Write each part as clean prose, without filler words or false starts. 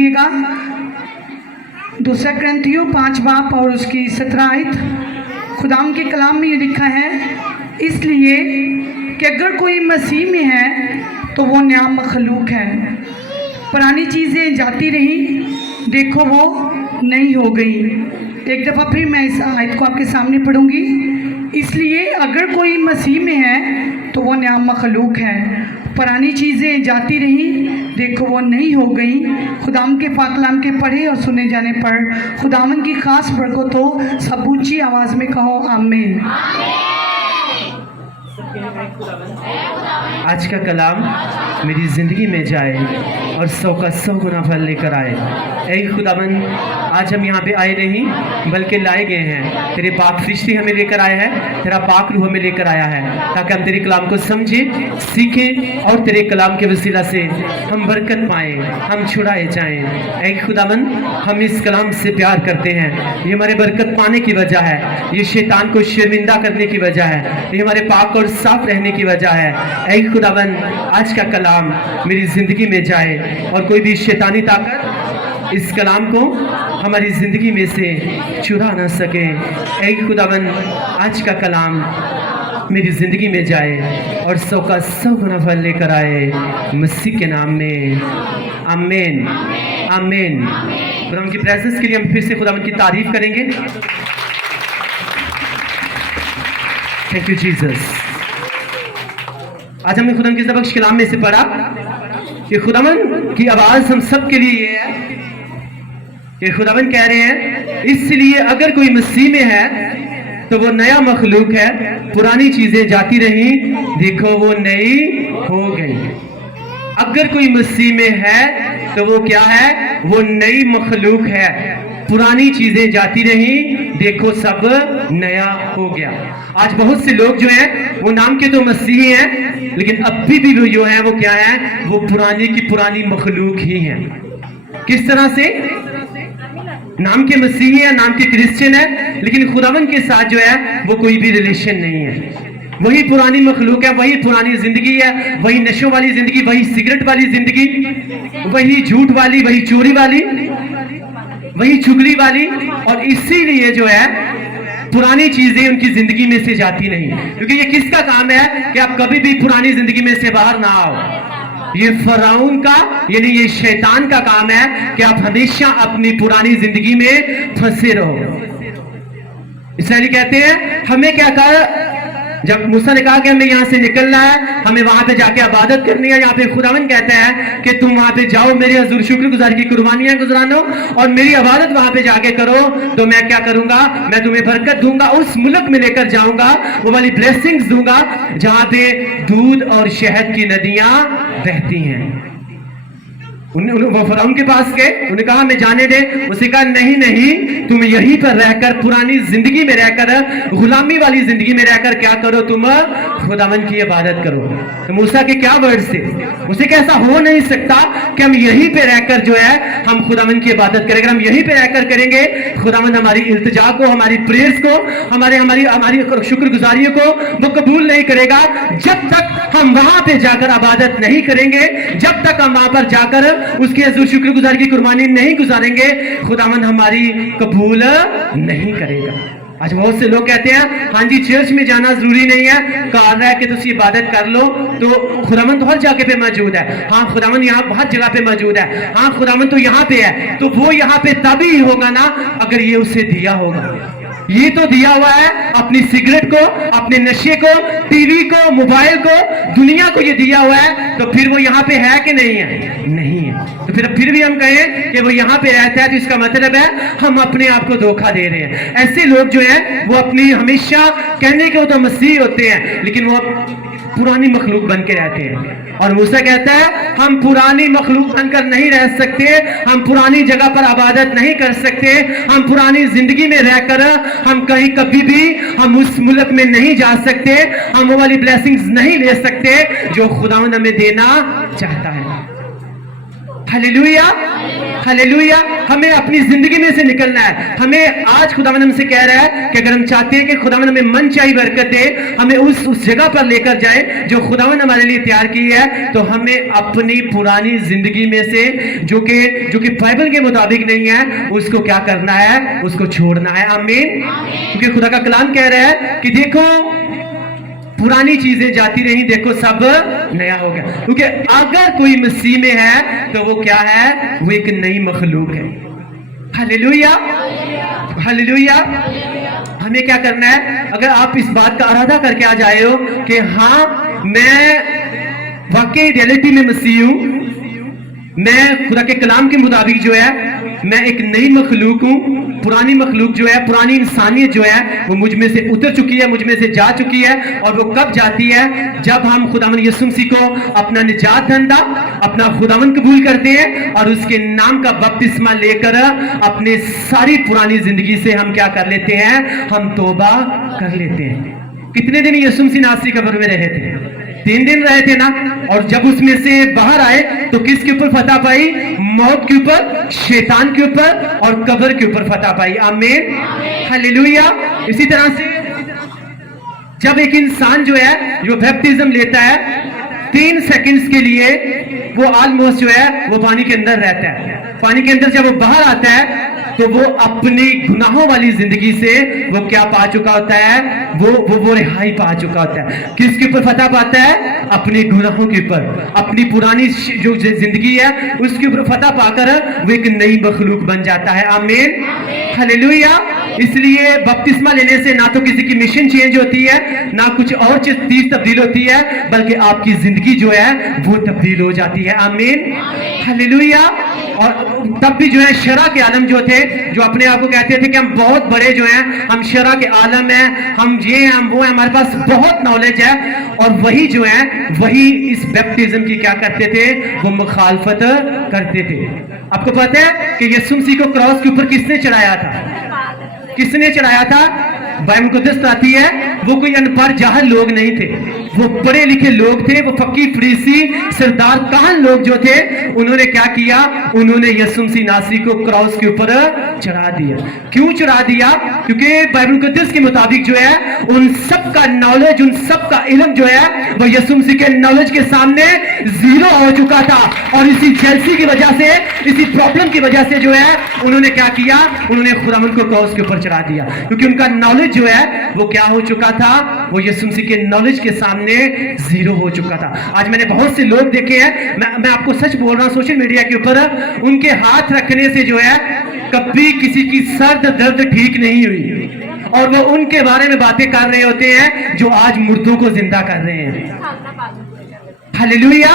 लीजिएगा। दूसरा करंथियों 5 बाब और उसकी 17 आयत। खुदाम के कलाम में ये लिखा है, इसलिए कि अगर कोई मसीह में है तो वो नया मखलूक है, पुरानी चीज़ें जाती रही, देखो वो नई हो गई। एक दफ़ा फिर मैं इस आयत को आपके सामने पढ़ूंगी। इसलिए अगर कोई मसीह में है तो वो नया मखलूक है, पुरानी चीज़ें जाती रहीं, देखो वो नई हो गई। खुदाम के पाक कलाम के पढ़े और सुने जाने पर खुदावन की खास बरकत हो। सब ऊंची आवाज़ में कहो आमीन। आज का कलाम मेरी ज़िंदगी में जाए और 100 का 100 गुना फल लेकर आए। ऐ खुदावन, आज हम यहाँ पे आए नहीं बल्कि लाए गए हैं। तेरे पाक फरिश्ते हमें लेकर आए हैं, तेरा पाक रूह हमें लेकर आया है ताकि हम तेरे कलाम को समझें, सीखें और तेरे कलाम के वसीला से हम बरकत पाएँ, हम छुड़ाए जाएँ। ऐ खुदावन, हम इस कलाम से प्यार करते हैं। ये हमारे बरकत पाने की वजह है, ये शैतान को शर्मिंदा करने की वजह है, ये हमारे पाक और साफ रहने की वजह है। ऐ खुदावन, आज का कलाम मेरी ज़िंदगी में जाए और कोई भी शैतानी ताकत इस कलाम को हमारी ज़िंदगी में से चुरा ना सके। ऐ खुदावन, आज का कलाम मेरी ज़िंदगी में जाए और 100 का 100 गुना फल लेकर आए, मसीह के नाम में आमीन आमीन। खुदावन की प्रेजेंस के लिए हम फिर से खुदावन की तारीफ करेंगे। Thank you Jesus. आज हमने खुदावन के सबक कलाम में से पढ़ा कि खुदावन की आवाज़ हम सब के लिए ये है कि खुदावन कह रहे हैं, इसलिए अगर कोई मसीह में है तो वो नया मखलूक है, पुरानी चीजें जाती रही, देखो वो नई हो गई। अगर कोई मसीह में है तो वो क्या है? वो नई मखलूक है, पुरानी चीजें जाती रही, देखो सब नया हो गया। आज बहुत से लोग जो हैं वो नाम के तो मसीही हैं, लेकिन अभी भी वो जो है वो क्या है? वो पुरानी की पुरानी मखलूक ही हैं। किस तरह से? नाम के मसीही है, नाम के क्रिश्चियन है, लेकिन खुदावन के साथ जो है वो कोई भी रिलेशन नहीं है। वही पुरानी मखलूक है, वही पुरानी जिंदगी है, वही नशों वाली जिंदगी, वही सिगरेट वाली जिंदगी, वही झूठ वाली, वही चोरी वाली, वही चुगली वाली। और इसीलिए जो है पुरानी चीजें उनकी जिंदगी में से जाती नहीं, क्योंकि ये किसका काम है कि आप कभी भी पुरानी जिंदगी में से बाहर ना आओ। ये फराउन का यानी ये शैतान का काम है कि आप हमेशा अपनी पुरानी जिंदगी में फंसे रहो। इसराइली कहते हैं हमें क्या कहा, जब मूसा ने कहा कि हमें यहां से निकलना है, हमें वहां पे जाके इबादत करनी है, यहाँ पे खुदावन कहता है कि तुम वहां पे जाओ, मेरे हुजूर शुक्रगुजारी की कुर्बानियां गुजरानो और मेरी इबादत वहां पे जाके करो, तो मैं क्या करूंगा? मैं तुम्हें बरकत दूंगा, उस मुल्क में लेकर जाऊंगा, वो वाली ब्लेसिंग्स दूंगा जहां पे दूध और शहद की नदियां बहती हैं। वो फराउन के पास गए, उन्होंने कहा हमें जाने दे। उसे कहा नहीं नहीं, तुम यहीं पर रहकर पुरानी जिंदगी में रहकर, गुलामी वाली जिंदगी में रहकर क्या करो? तुम खुदावन की इबादत करो। तो मूसा के क्या वर्ड से? उसे कैसा हो नहीं सकता कि हम यहीं पे रहकर जो है हम खुदावन की इबादत करेंगे। हम यहीं पे रहकर करेंगे, खुदावन हमारी इल्तिजा को, हमारी प्रेयर्स को, हमारी शुक्रगुजारियों को वो कबूल नहीं करेगा जब तक हम वहां पे जाकर इबादत नहीं करेंगे, जब तक हम वहां पर जाकर उसके हुजूर शुक्रगुजारी की कुर्बानी नहीं गुजारेंगे, खुदावन हमारी कबूल नहीं करेगा। आज बहुत से लोग कहते हैं हाँ जी चर्च में जाना जरूरी नहीं है, कहा रहा है कि तुम इबादत कर लो, तो खुदावन तो हर जगह पे मौजूद है। हाँ खुदावन यहाँ हर जगह पे मौजूद है, हाँ खुदावन तो यहाँ पे है, तो वो यहाँ पे तभी होगा ना अगर ये उसे दिया होगा। ये तो दिया हुआ है अपनी सिगरेट को, अपने नशे को, टीवी को, मोबाइल को, दुनिया को ये दिया हुआ है, तो फिर वो यहाँ पे है कि नहीं है? नहीं है। तो फिर भी हम कहें कि वो यहाँ पे रहता है, तो इसका मतलब है हम अपने आप को धोखा दे रहे हैं। ऐसे लोग जो है वो अपनी हमेशा कहने के वो तो मसीह होते हैं, लेकिन वो पुरानी मखलूक बन के रहते हैं। और मूसा कहता है हम पुरानी मखलूक बनकर नहीं रह सकते, हम पुरानी जगह पर इबादत नहीं कर सकते, हम पुरानी जिंदगी में रहकर हम कहीं कभी भी हम उस मुल्क में नहीं जा सकते, हम वो वाली ब्लेसिंग्स नहीं ले सकते जो खुदावंद हमें देना चाहता है। Hallelujah, hallelujah. हमें अपनी जिंदगी में से निकलना है। हमें आज खुदावंद हमसे कह रहा है कि अगर हम चाहते हैं कि खुदावंद हमें मनचाही बरकत दे, हमें उस जगह पर लेकर जाए जो खुदावंद हमारे लिए तैयार की है, तो हमें अपनी पुरानी जिंदगी में से जो कि बाइबल के मुताबिक नहीं है, उसको क्या करना है? उसको छोड़ना है। आमीन। क्योंकि खुदा का कलाम कह रहा है कि देखो पुरानी चीजें जाती रही, देखो सब नया हो गया। क्योंकि अगर कोई मसीह में है तो वो क्या है? वो एक नई मखलूक है। Hallelujah, hallelujah. हमें क्या करना है? अगर आप इस बात का इरादा करके आ जाए हो कि हाँ मैं वाकई रियलिटी में मसीह हूं, मैं खुदा के कलाम के मुताबिक जो है मैं एक नई मखलूक हूं, पुरानी मखलूक जो है, पुरानी इंसानियत जो है वो मुझ में से उतर चुकी है, मुझ में से जा चुकी है। और वो कब जाती है? जब हम खुदावंद यीशु मसीह को अपना निजात धंधा, अपना खुदावंद कबूल करते हैं और उसके नाम का बपतिस्मा लेकर अपने सारी पुरानी जिंदगी से हम क्या कर लेते हैं? हम तौबा कर लेते हैं। कितने दिन यीशु मसीह नासरी कब्र में रहे थे? 3 दिन रहे थे ना। और जब उसमें से बाहर आए तो किसके ऊपर फतह पाई? मौत के ऊपर, शैतान के ऊपर और कब्र के ऊपर फतह पाई। आमीन, हालेलुया। इसी तरह से जब एक इंसान जो है जो बैप्टिज्म लेता है 3 सेकंड्स के लिए वो ऑलमोस्ट जो है वो पानी के अंदर रहता है। पानी के अंदर जब वो बाहर आता है तो वो अपनी गुनाहों वाली जिंदगी से वो क्या पा चुका होता है? वो रिहाई पा चुका होता है। किसके ऊपर फतह पाता है? अपने गुनाहों के ऊपर, अपनी पुरानी जो जिंदगी है उसके ऊपर फतह पाकर वो एक नई मखलूक बन जाता है। आमीन, हालेलुया। इसलिए बपतिस्मा लेने से ना तो किसी की मिशन चेंज होती है, ना कुछ और चीज तब्दील होती है, बल्कि आपकी जिंदगी जो है वो तब्दील हो जाती है। आमीन, हालेलुया। और तब भी जो है शरा के आलम जो थे, जो अपने आप को कहते थे कि हम बहुत बड़े जो हैं, हम शरा के आलम हैं, हम ये हैं, हम वो हैं, हमारे पास बहुत नॉलेज है, और वही जो है वही इस बैप्टिज्म की क्या करते थे? वो मुखालफत करते थे। आपको पता है कि यीशु मसीह को क्रॉस के ऊपर किसने चढ़ाया था? किसने चढ़ाया था? बाइबल मुकद्दस बताती है वो कोई अनपढ़ जाहिल लोग नहीं थे, वो पढ़े लिखे लोग थे, वो फकीर फरीसी सरदार काहन लोग जो थे। उन्होंने क्या किया? उन्होंने यीशु मसीह नासरी को क्रॉस के ऊपर चढ़ा दिया। क्यों चढ़ा दिया? क्योंकि बाइबल मुकद्दस के मुताबिक जो है उन सब का नॉलेज, उन सब का इल्म जो है वो यीशु मसीह के नॉलेज के सामने जीरो हो चुका था। और इसी जेलसी की वजह से, इसी प्रॉब्लम की वजह से जो है उन्होंने क्या किया? उन्होंने खुदावंद को क्रॉस के ऊपर चढ़ा दिया, क्योंकि उनका नॉलेज जो है वो क्या हो चुका था? वो यीशु मसीह के नॉलेज के सामने जीरो हो चुका था। आज मैंने बहुत से लोग देखे हैं, मैं आपको सच बोल रहा हूं, सोशल मीडिया के ऊपर उनके हाथ रखने से जो है कभी किसी की सर्द दर्द ठीक नहीं हुई, और वो उनके बारे में बातें कर रहे होते हैं जो आज मुर्दों को जिंदा कर रहे हैं। Hallelujah,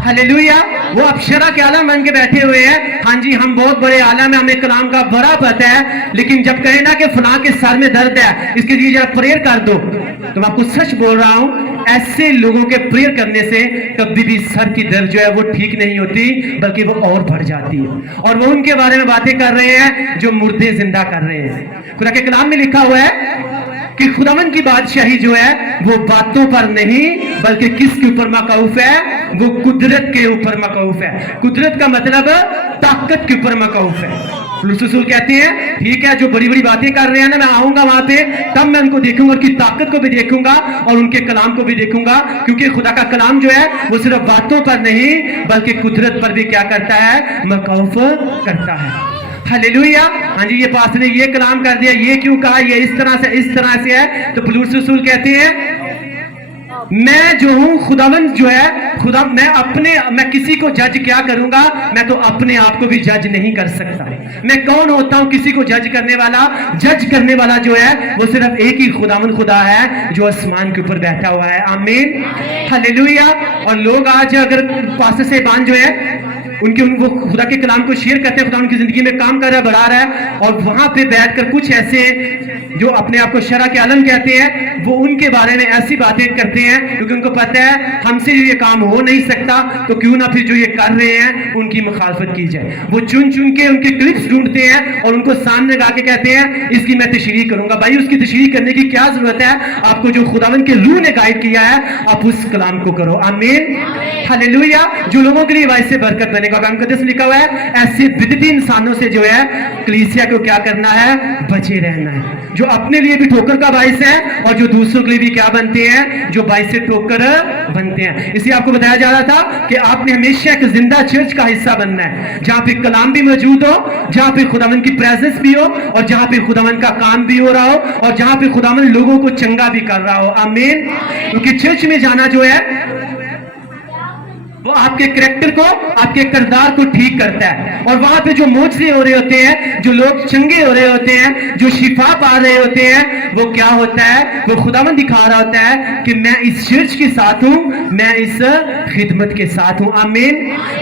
hallelujah. वो अप्सरा के आलम बन के बैठे हुए हैं। हाँ जी, हम बहुत बड़े आलम है, हमें कलाम का बड़ा पता है, लेकिन जब कहे ना कि फलां के सर में दर्द है, इसके लिए जरा प्रेयर कर दो, तो मैं आपको सच बोल रहा हूं, ऐसे लोगों के प्रेयर करने से कभी भी सर की दर्द जो है वो ठीक नहीं होती, बल्कि वो और बढ़ जाती है। और वो उनके बारे में बातें कर रहे हैं जो मुर्दे जिंदा कर रहे हैं। खुदा के कलाम में लिखा हुआ है कि खुदावंद की बादशाही जो है वो बातों पर नहीं, बल्कि किसके ऊपर मकऊफ है? वो कुदरत के ऊपर मकऊफ है। कुदरत का मतलब ताकत के ऊपर मकऊफ है। रसूल कहते हैं ठीक है, जो बड़ी बड़ी बातें कर रहे हैं ना, मैं आऊंगा वहां पे, तब मैं उनको देखूंगा, उनकी ताकत को भी देखूंगा और उनके कलाम को भी देखूंगा, क्योंकि खुदा का कलाम जो है वो सिर्फ बातों पर नहीं बल्कि कुदरत पर भी क्या करता है? मकऊफ करता है। हालेलुया। हाँ जी, ये पास ने ये कलाम कर दिया, ये क्यों कहा, ये इस तरह से है। तो पौलुस रसूल कहते हैं मैं जो हूं खुदावंद जो है, खुदा मैं किसी को जज क्या करूंगा? मैं तो अपने आप को भी जज नहीं कर सकता। मैं कौन होता हूं किसी को जज करने वाला? जज करने वाला जो है वो सिर्फ एक ही खुदावंद खुदा है जो आसमान के ऊपर बैठा हुआ है। आमीन, हालेलुया। और लोग आज अगर पास्टर साहिबान जो है वो खुदा के कलाम को शेयर करते हैं, खुदा उनकी जिंदगी में काम कर रहा है, बढ़ा रहा है, और वहां पे बैठकर कुछ ऐसे जो अपने आप को शरा के आलम कहते हैं, वो उनके बारे में ऐसी बातें करते हैं क्योंकि उनको पता है हमसे ये काम हो नहीं सकता, तो क्यों ना फिर जो ये कर रहे हैं उनकी मुखालफत की जाए। वो चुन चुन के उनके क्लिप्स ढूंढते हैं और उनको सामने लगा के कहते हैं इसकी मैं तशरीह करूंगा। भाई उसकी तशरीह करने की क्या जरूरत है? आपको जो खुदावंद के रूह ने गाइड किया है आप उस कलाम को करो। आमीन, हालेलुया। जो लोगों के लिए वाइस से बरकत बनेगा। कलाम मुकद्दस लिखा हुआ है ऐसे बिदती इंसानों से जो है कलीसिया को क्या करना है? बचे रहना है, जो अपने लिए भी ठोकर का बाइस है और जो दूसरों के लिए भी क्या बनते हैं? जो बाइस से ठोकर बनते हैं। इसलिए आपको बताया जा रहा था कि आपने हमेशा एक जिंदा चर्च का हिस्सा बनना है, जहां पे कलाम भी मौजूद हो, जहां पे खुदावंद की प्रेजेंस भी हो और जहां पे खुदावंद का काम भी हो रहा हो और जहां पे खुदावंद लोगों को चंगा भी कर रहा हो। आमीन। क्योंकि चर्च में जाना जो है वो आपके कैरेक्टर को, आपके किरदार को ठीक करता है, और वहां पे जो मोजज़े हो रहे होते हैं, जो लोग चंगे हो रहे होते हैं, जो शिफा पा रहे होते हैं, वो क्या होता है? वो खुदावंद दिखा रहा होता है कि मैं इस चर्च के साथ हूं, मैं इस खिदमत के साथ हूं। आमीन।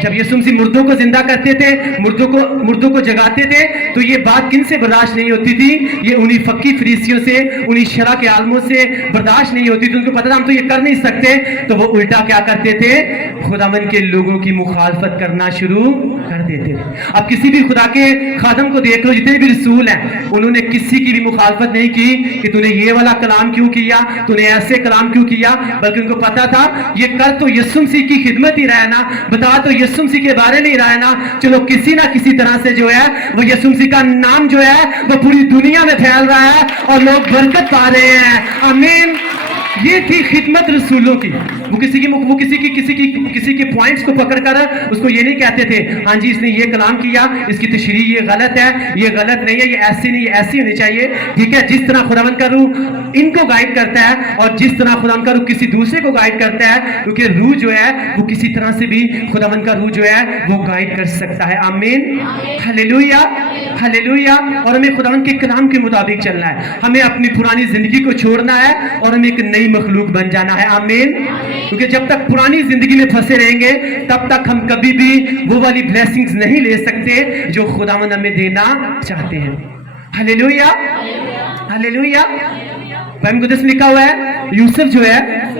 जब यीशु मसीह मुर्दों को जिंदा करते थे, मुर्दों को जगाते थे, तो ये बात किन से बर्दाश्त नहीं होती थी? ये उन्हीं फकी फरीसियों से, उन्हीं शरा के आलमों से बर्दाश्त नहीं होती थी। उनको पता था हम तो ये कर नहीं सकते, तो वो उल्टा क्या करते थे? खुदावंद के लोगों की मुखालफत करना शुरू कर देते थे। अब किसी भी खुदा के खादम को देख लो, जितने भी रसूल हैं, उन्होंने किसी की भी मुखालफत नहीं की कि तूने ये वाला कलाम क्यों किया, तूने ऐसे कलाम क्यों किया, बल्कि उनको पता था ये कर तो यीशु मसीह की खिदमत ही रहा है ना, बता तो यीशु मसीह के बारे में ही रहा है ना, चलो किसी ना किसी तरह से जो है वो यीशु मसीह का नाम जो है वो पूरी दुनिया में फैल रहा है और लोग बरकत पा रहे हैं। आमीन। ये थी खिदमत रसूलों की। वो किसी के पॉइंट्स को पकड़कर उसको ये नहीं कहते थे हाँ जी इसने ये कलाम किया, इसकी तशरीह ये गलत है, ये गलत नहीं है, ये ऐसी नहीं, ऐसी होनी चाहिए। ठीक है, जिस तरह खुदावंद का रूह इनको गाइड करता है और जिस तरह खुदावंद का रूह किसी दूसरे को गाइड करता है, क्योंकि रूह जो है वो किसी तरह से भी खुदावंद का रूह जो है वो गाइड कर सकता है। आमीन, हालेलुया, हालेलुया। और हमें खुदावंद के कलाम के मुताबिक चलना है, हमें अपनी पुरानी जिंदगी को छोड़ना है और हमें एक नई मखलूक बन जाना है। आमीन। क्योंकि जब तक पुरानी जिंदगी में फंसे रहेंगे तब तक हम कभी भी वो वाली ब्लेसिंग्स नहीं ले सकते जो खुदावंद हमें देना चाहते हैं। Hallelujah, hallelujah. कलाम मुकद्दस में लिखा हुआ है यूसुफ जो है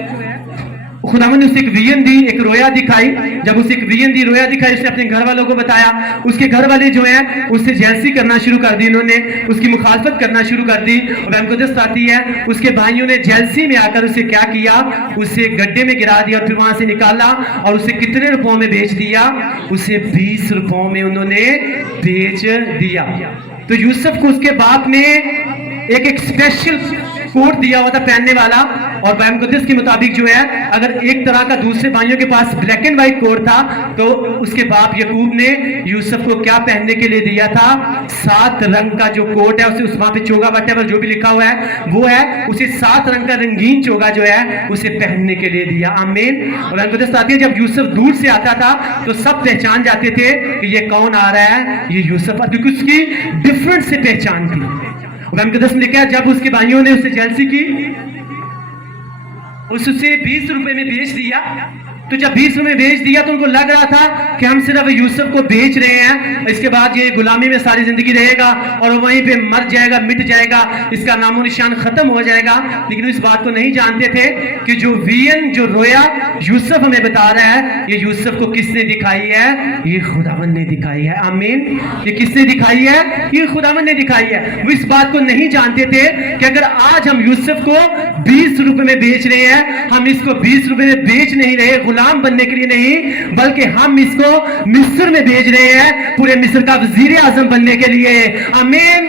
खुदावंद ने उसे एक विजन दी, एक रोया दिखाई। जब उसे एक विजन दी, रोया दिखाई, उसने अपने घर वालों को बताया। उसके घर वाले जो है उससे जेलसी करना शुरू कर दी, इन्होंने उसकी मुखालफत करना शुरू कर दी। और मुकद्दस आती है उसके भाइयों ने जेलसी में आकर उसे क्या किया? उसे गड्ढे में गिरा दिया और फिर वहां से निकाला और उसे कितने रुपयों में बेच दिया? उसे 20 रुपयों में उन्होंने बेच दिया। तो यूसुफ को उसके बाप ने एक स्पेशल कोट दिया हुआ था पहनने वाला, और बाइबल मुकद्दस के मुताबिक जो है अगर एक तरह का दूसरे भाइयों के पास ब्लैक एंड व्हाइट कोट था तो उसके बाप याकूब ने यूसुफ को क्या पहनने के लिए दिया था? 7 रंग का जो कोट है, उसे उस वहां पे चोगा बट्टे पर जो भी लिखा हुआ है वो है, उसे 7 रंग का रंगीन चोगा जो है उसे पहनने के लिए दिया। आमीन। और बाइबल मुकद्दस आती है जब यूसुफ दूर से आता था तो सब पहचान जाते थे कि ये कौन आ रहा है, ये यूसुफ, क्योंकि उसकी डिफरेंट से पहचान थी। मुकद्दस में लिखा है जब उसके भाइयों ने उससे जेलसी की, उसे 20 रुपए में बेच दिया। तो जब 20 रुपए में बेच दिया तो उनको लग रहा था कि हम सिर्फ यूसुफ को बेच रहे हैं, इसके बाद ये गुलामी में सारी जिंदगी रहेगा और वहीं पे मर जाएगा, मिट जाएगा, इसका नामो निशान खत्म हो जाएगा। लेकिन इस बात को नहीं जानते थे कि जो विजन, जो रोया यूसुफ हमें बता रहा है, ये यूसुफ को किसने दिखाई है? ये खुदावंद ने दिखाई है। आमीन। ये किसने दिखाई है? ये खुदावंद ने दिखाई है। वो इस बात को नहीं जानते थे कि अगर आज हम यूसुफ को 20 रुपए में बेच रहे हैं, हम इसको 20 रुपए में बेच नहीं रहे गुलाम बनने के लिए नहीं, बल्कि हम इसको मिस्र में भेज रहे हैं पूरे मिस्र का वजीर आजम बनने के लिए। आमीन,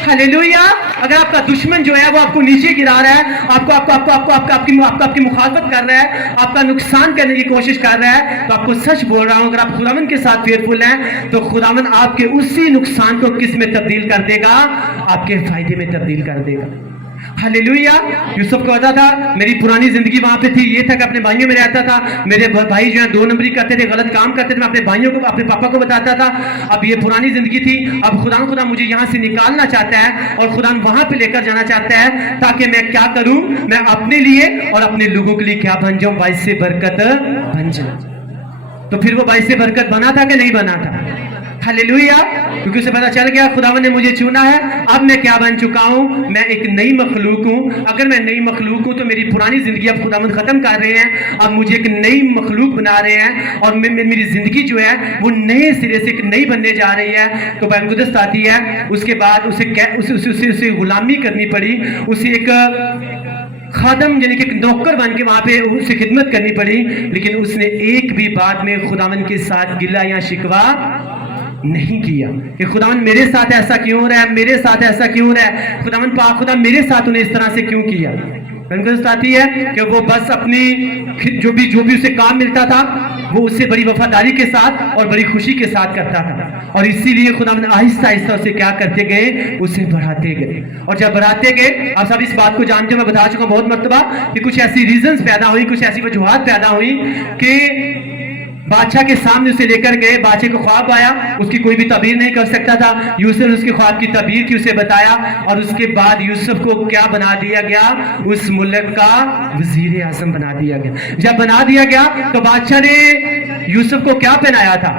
हालेलुया। अगर आपका दुश्मन जो है वो आपको नीचे गिरा रहा है, आपकी मुखालफत कर रहा है, आपका नुकसान करने की कोशिश कर रहा है, तो आपको सच बोल रहा हूं, अगर आप खुदावंद के साथ फेयरफुल हैं तो खुदावंद आपके उसी नुकसान को किस में तब्दील कर देगा? आपके फायदे में तब्दील कर देगा। हालेलुया। यूसुफ को पता था मेरी पुरानी जिंदगी वहां पे थी, ये था कि अपने भाइयों में रहता था, मेरे भाई जो है 2 नंबरी करते थे, गलत काम करते थे, मैं अपने भाइयों को, अपने पापा को बताता था। अब ये पुरानी जिंदगी थी, अब खुदा मुझे यहाँ से निकालना चाहता है और खुदा वहां पे लेकर जाना चाहता है ताकि मैं क्या करूं? मैं अपने लिए और अपने लोगों के लिए क्या बन जाऊं? बाइस से बरकत बन जाऊं। तो फिर वो बाइस से बरकत बना था कि नहीं बना था? हालेलुया, क्योंकि उसे पता चल गया खुदावन ने मुझे चुना है, अब मैं क्या बन चुका हूँ, मैं एक नई मखलूक हूँ। अगर मैं नई मखलूक हूँ तो मेरी पुरानी जिंदगी अब खुदावन खत्म कर रहे हैं, अब मुझे एक नई मखलूक बना रहे हैं और मेरी जिंदगी जो है वो नए सिरे से एक नई बनने जा रही है। तो बैनकुदस्त आती है, उसके बाद उसे गुलामी करनी पड़ी, उसे एक खादम यानी कि एक नौकर बन के वहां पे उसे खिदमत करनी पड़ी, लेकिन उसने एक भी बात में खुदावन के साथ गिला या शिकवा नहीं किया कि खुदावन मेरे साथ ऐसा क्यों हो रहा है, मेरे साथ ऐसा क्यों हो रहा है, खुदावन पाक खुदा मेरे साथ उन्हें इस तरह से क्यों किया। आती है कि वो बस अपनी जो भी उसे काम मिलता था वो उससे बड़ी वफादारी के साथ और बड़ी खुशी के साथ करता था, और इसीलिए खुदावन आहिस्ता आहिस्ता उसे क्या करते गए, उसे बढ़ाते गए। और जब बढ़ाते गए, आप सब इस बात को जानते हो, मैं बता चुका बहुत मर्तबा कि कुछ ऐसी रीजंस पैदा हुई, कुछ ऐसी वजूहात पैदा हुई कि बादशाह के सामने उसे लेकर गए, बादशाह को ख्वाब आया, उसकी कोई भी तबीर नहीं कर सकता था, यूसुफ ने उसके ख्वाब की तबीर की उसे बताया, और उसके बाद यूसुफ को क्या बना दिया गया, उस मुल्क का वजीर आजम बना दिया गया। जब बना दिया गया तो बादशाह ने यूसुफ को क्या पहनाया था,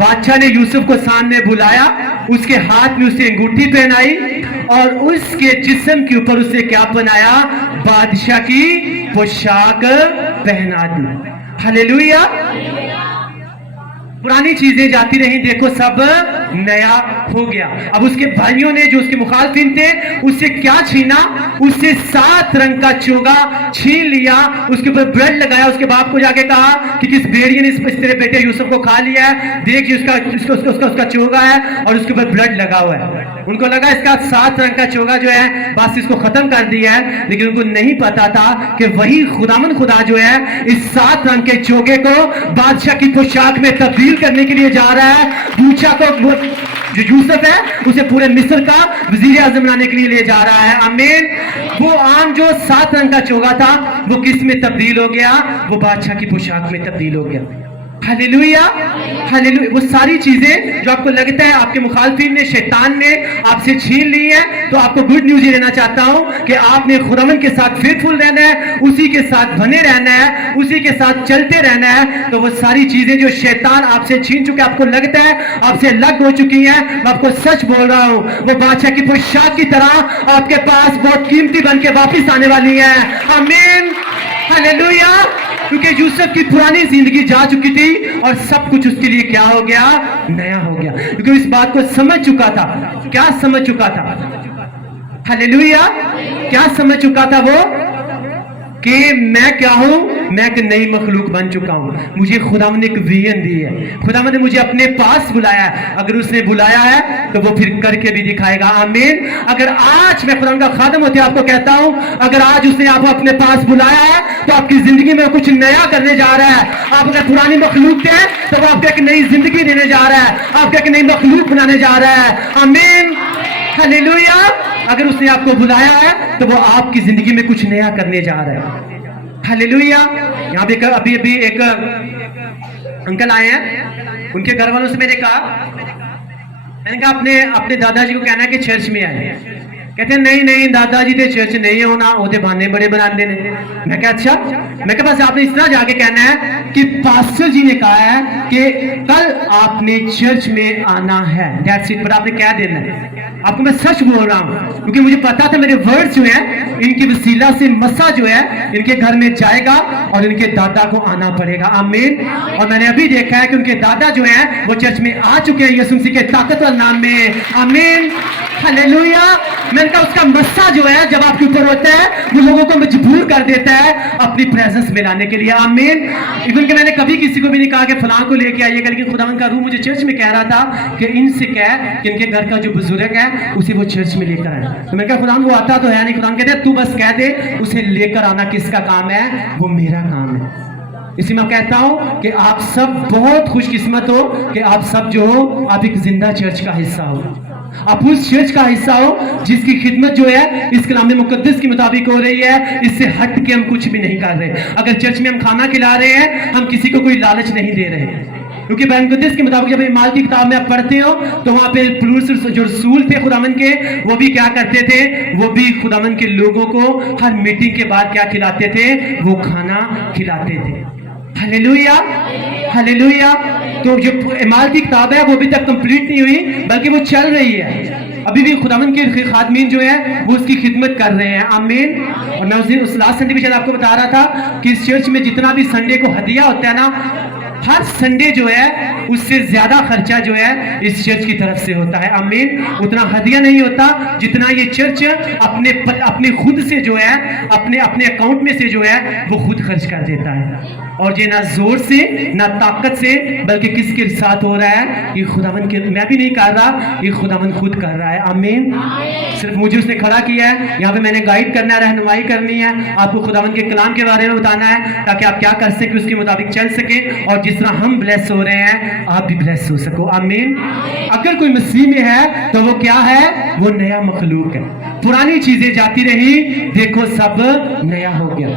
बादशाह ने यूसुफ को सामने बुलाया, उसके हाथ में उसे अंगूठी पहनाई और उसके जिस्म के ऊपर उसे क्या पहनाया, बादशाह की पोशाक पहना दी। हालेलुया। पुरानी चीजें जाती रही, देखो सब नया हो गया। अब उसके भाइयों ने जो उसके मुखालिफिन थे उससे क्या छीना, उससे 7 रंग का चोगा छीन लिया, उसके ऊपर ब्लड लगाया, उसके बाप को जाके कहा कि किस भेड़िए ने इस तेरे बेटे यूसुफ को खा लिया है, देख उसका चोगा है और उसके ऊपर ब्लड लगा हुआ है। उनको लगा इसका 7 रंग का चोगा जो है बस इसको खत्म कर दिया है, लेकिन उनको नहीं पता था कि वही खुदामन खुदा जो है इस 7 रंग के चोगे को बादशाह की पोशाक में तब्दील करने के लिए जा रहा है। पूछा को जो यूसुफ है उसे पूरे मिस्र का वजीर आजम बनाने के लिए ले जा रहा है। आमीन। वो आम जो 7 रंग का चोगा था वो किस में तब्दील हो गया, वो बादशाह की पोशाक में तब्दील हो गया। Hallelujah, hallelujah. वो सारी चीजें जो आपको लगता है आपके मुखालिफिन ने, शैतान ने आपसे छीन ली है, तो आपको गुड न्यूज ये देना चाहता हूं कि आपने खुदावन के साथ फेथफुल रहना है, उसी के साथ बने रहना है, उसी के साथ चलते रहना है। तो वो सारी चीजें जो शैतान आपसे छीन चुके, आपको लगता है आपसे अलग हो चुकी हैं, मैं आपको सच बोल रहा हूं, वो बादशाह की पोशाक की तरह आपके पास बहुत कीमती बन के वापिस आने वाली है। आमीन, हालेलुया। क्योंकि यूसुफ की पुरानी जिंदगी जा चुकी थी और सब कुछ उसके लिए क्या हो गया, नया हो गया, क्योंकि इस बात को समझ चुका था। क्या समझ चुका था? हालेलुया। क्या समझ चुका था वो कि मैं क्या हूं, मैं एक नई मखलूक बन चुका हूं। मुझे खुदावन ने एक विजन दी है, खुदावन ने मुझे अपने पास बुलाया है। अगर उसने बुलाया है तो वो फिर करके भी दिखाएगा। आमीन। अगर आज मैं खुदावन का खादम होते आपको कहता हूं, अगर आज उसने आपको अपने पास बुलाया है तो आपकी जिंदगी में कुछ नया करने जा रहा है। आप अगर पुरानी मखलूक थे तो वो आपको एक नई जिंदगी देने जा रहा है, आपको एक नई मखलूक बनाने जा रहा है। आमीन, हालेलुया। अगर उसने आपको बुलाया है तो वो आपकी जिंदगी में कुछ नया करने जा रहा है। हालेलुया। यहाँ पे अभी एक अंकल आए हैं, उनके घर वालों से मैंने कहा अपने दादाजी को कहना है कि चर्च में आए। कहते हैं नहीं दादाजी तो चर्च नहीं होना, वो तो बहाने बड़े बनाते ने। मैं क्या अच्छा, मैं क्या बस आपने इस तरह जाके कहना है कि पास्टर जी ने कहा है कि कल आपने चर्च में आना है, दैट्स इट। पर आपने क्या देना है, आपको मैं सच बोल रहा हूं, क्योंकि मुझे पता था मेरे वर्ड्स जो है इनकी वसीला से मसा जो है इनके घर में जाएगा और इनके दादा को आना पड़ेगा। आमीन। और मैंने अभी देखा है कि उनके दादा जो है वो चर्च में आ चुके हैं यीशु मसीह के ताकतवर नाम में। आमीन, हालेलुया। मैंने कहा उसका मस्सा जो है जब आपके ऊपर होता है वो लोगों को मजबूर कर देता है अपनी प्रेजेंस में लाने के लिए। आमीन। इवन कि मैंने कभी किसी को भी नहीं कहा कि फलां को लेके आइएगा, लेकिन खुदावन का रूह मुझे चर्च में कह रहा था कि इनसे कह कि इनके घर का जो बुजुर्ग है उसे वो चर्च में लेकर आए। तो मैंने कहा खुदावन वो आता तो है नहीं, खुदावन कहते हैं तू बस कह दे, उसे लेकर आना किसका काम है, वो मेरा काम है। इसी में कहता हूं कि आप सब बहुत खुशकिस्मत हो कि आप सब जो हो आप एक जिंदा चर्च का हिस्सा हो, आप उस चर्च का हिस्सा हो जिसकी खिदमत जो है इस कलाम मुकद्दस के मुताबिक हो रही है। इससे हट के हम कुछ भी नहीं कर रहे। अगर चर्च में हम खाना खिला रहे हैं, हम किसी को कोई लालच नहीं दे रहे, क्योंकि मुकद्दस के मुताबिक जब माल की किताब में आप पढ़ते हो तो वहां पे जो रसूल थे खुदावन के, वो भी क्या करते थे, वो भी खुदावन के लोगों को हर मीटिंग के बाद क्या खिलाते थे, वो खाना खिलाते थे। Hallelujah, hallelujah. तो जो इमारत की किताब है वो अभी तक कंप्लीट नहीं हुई, बल्कि वो चल रही है। अभी भी खुदावंद के खादमीन जो है वो उसकी खिदमत कर रहे हैं। आमीन। और मैं उस लास्ट संडे भी शायद आपको बता रहा था कि इस चर्च में जितना भी संडे को हदिया होता है ना, हर संडे जो है उससे ज्यादा खर्चा जो है इस चर्च की तरफ से होता है। आमीन। उतना हदिया नहीं होता जितना ये चर्च अपने खुद से जो है अपने अकाउंट में से जो है वो खुद खर्च कर देता है। और ये ना जोर से ना ताकत से, बल्कि किसके साथ हो रहा है? ये खुदावंद के, मैं भी नहीं कर रहा, ये खुदावंद खुद कर रहा है। आमीन। सिर्फ मुझे उसने खड़ा किया है, यहाँ पे मैंने गाइड करना है, रहनुमाई करनी है, आपको खुदावंद के कलाम के बारे में बताना है ताकि आप क्या कर सके, उसके मुताबिक चल सके, और जिस तरह हम ब्लेस हो रहे हैं आप भी ब्लेस हो सको। आमीन। अगर कोई मसीह में है तो वो क्या है? वो नया मखलूक है। पुरानी चीजें जाती रही, देखो सब नया हो गया।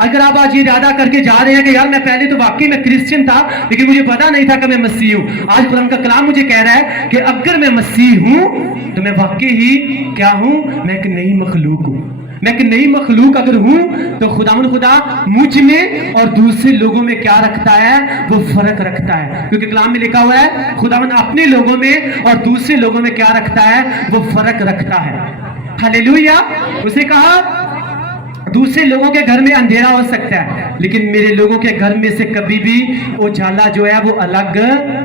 अगर आप आज ये इरादा करके जा रहे हैं कि यार मैं पहले तो वाकई में क्रिश्चियन था लेकिन मुझे पता नहीं था कि मैं मसीह हूं, आज खुदा का कलाम मुझे कह रहा है कि अगर मैं मसीह हूं तो मैं वाकई ही क्या हूं? मैं एक नई मखलूक हूं। मैं एक नई मखलूक अगर हूं तो खुदा मुझ में और दूसरे लोगों में क्या रखता है? वो फर्क रखता है। क्योंकि कलाम में लिखा हुआ है खुदावंद अपने लोगों में और दूसरे लोगों में क्या रखता है? वो फर्क रखता है। हालेलुया। उसे कहा दूसरे लोगों के घर में अंधेरा हो सकता है लेकिन मेरे लोगों के घर में से कभी भी उजाला जो है वो अलग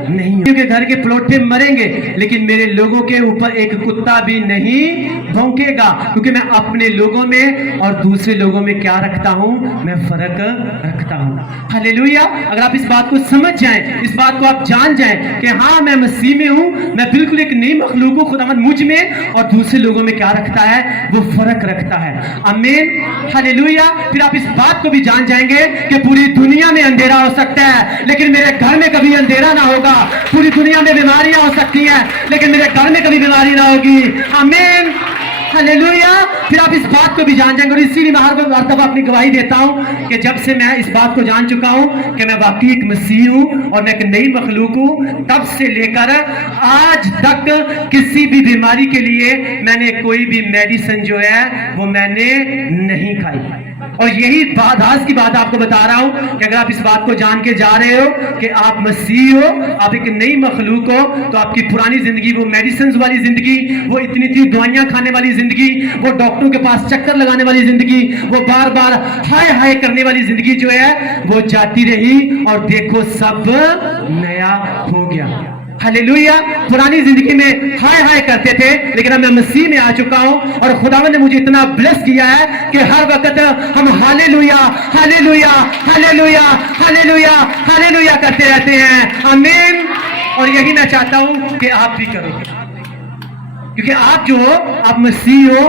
नहीं होगा। के घर के पलोठे मरेंगे लेकिन मेरे लोगों के ऊपर एक कुत्ता भी नहीं भौंकेगा, क्योंकि मैं अपने लोगों में और दूसरे लोगों में क्या रखता हूं? मैं फर्क रखता हूं। हालेलुया। अगर आप इस बात को समझ जाएं, इस बात को आप जान जाएं कि हाँ मैं मसीह में हूं, मैं बिल्कुल एक नई मखलूक हूं, खुदावंद मुझ में और दूसरे लोगों में क्या रखता है? वो फर्क रखता है। आमीन। हालेलुया। फिर आप इस बात को भी जान जाएंगे कि पूरी दुनिया में अंधेरा हो सकता है लेकिन मेरे घर में कभी अंधेरा ना होगा। पूरी दुनिया में बीमारियां हो सकती हैं लेकिन मेरे घर में कभी बीमारी ना होगी। आमीन। हालेलुया। फिर आप इस बात को भी जान जाएंगे। और इसीलिए मैं हर दफा अपनी गवाही देता हूं कि जब से मैं इस बात को जान चुका हूं कि मैं वाकई एक मसीह हूं और मैं एक नई मखलूक हूं, तब से लेकर आज तक किसी भी बीमारी के लिए मैंने कोई भी मेडिसिन जो है वो मैंने नहीं खाई। और यही बात आज की बात आपको बता रहा हूं कि अगर आप इस बात को जान के जा रहे हो कि आप मसीह हो, आप एक नई मखलूक हो, तो आपकी पुरानी जिंदगी, वो मेडिसिन वाली जिंदगी, वो इतनी दवाइयां खाने वाली जिंदगी, वो डॉक्टरों के पास चक्कर लगाने वाली जिंदगी, वो बार बार हाय हाय करने वाली जिंदगी जो है वो जाती रही और देखो सब नया हो गया। हालेलुया। पुरानी जिंदगी में हाय हाय करते थे लेकिन अब मैं मसीह में आ चुका हूं और खुदावंद ने मुझे इतना ब्लेस किया है कि हर वक्त हम hallelujah hallelujah hallelujah hallelujah hallelujah करते रहते हैं। आमीन। और यही मैं चाहता हूं कि आप भी करो, क्योंकि आप जो हो, आप मसीह हो,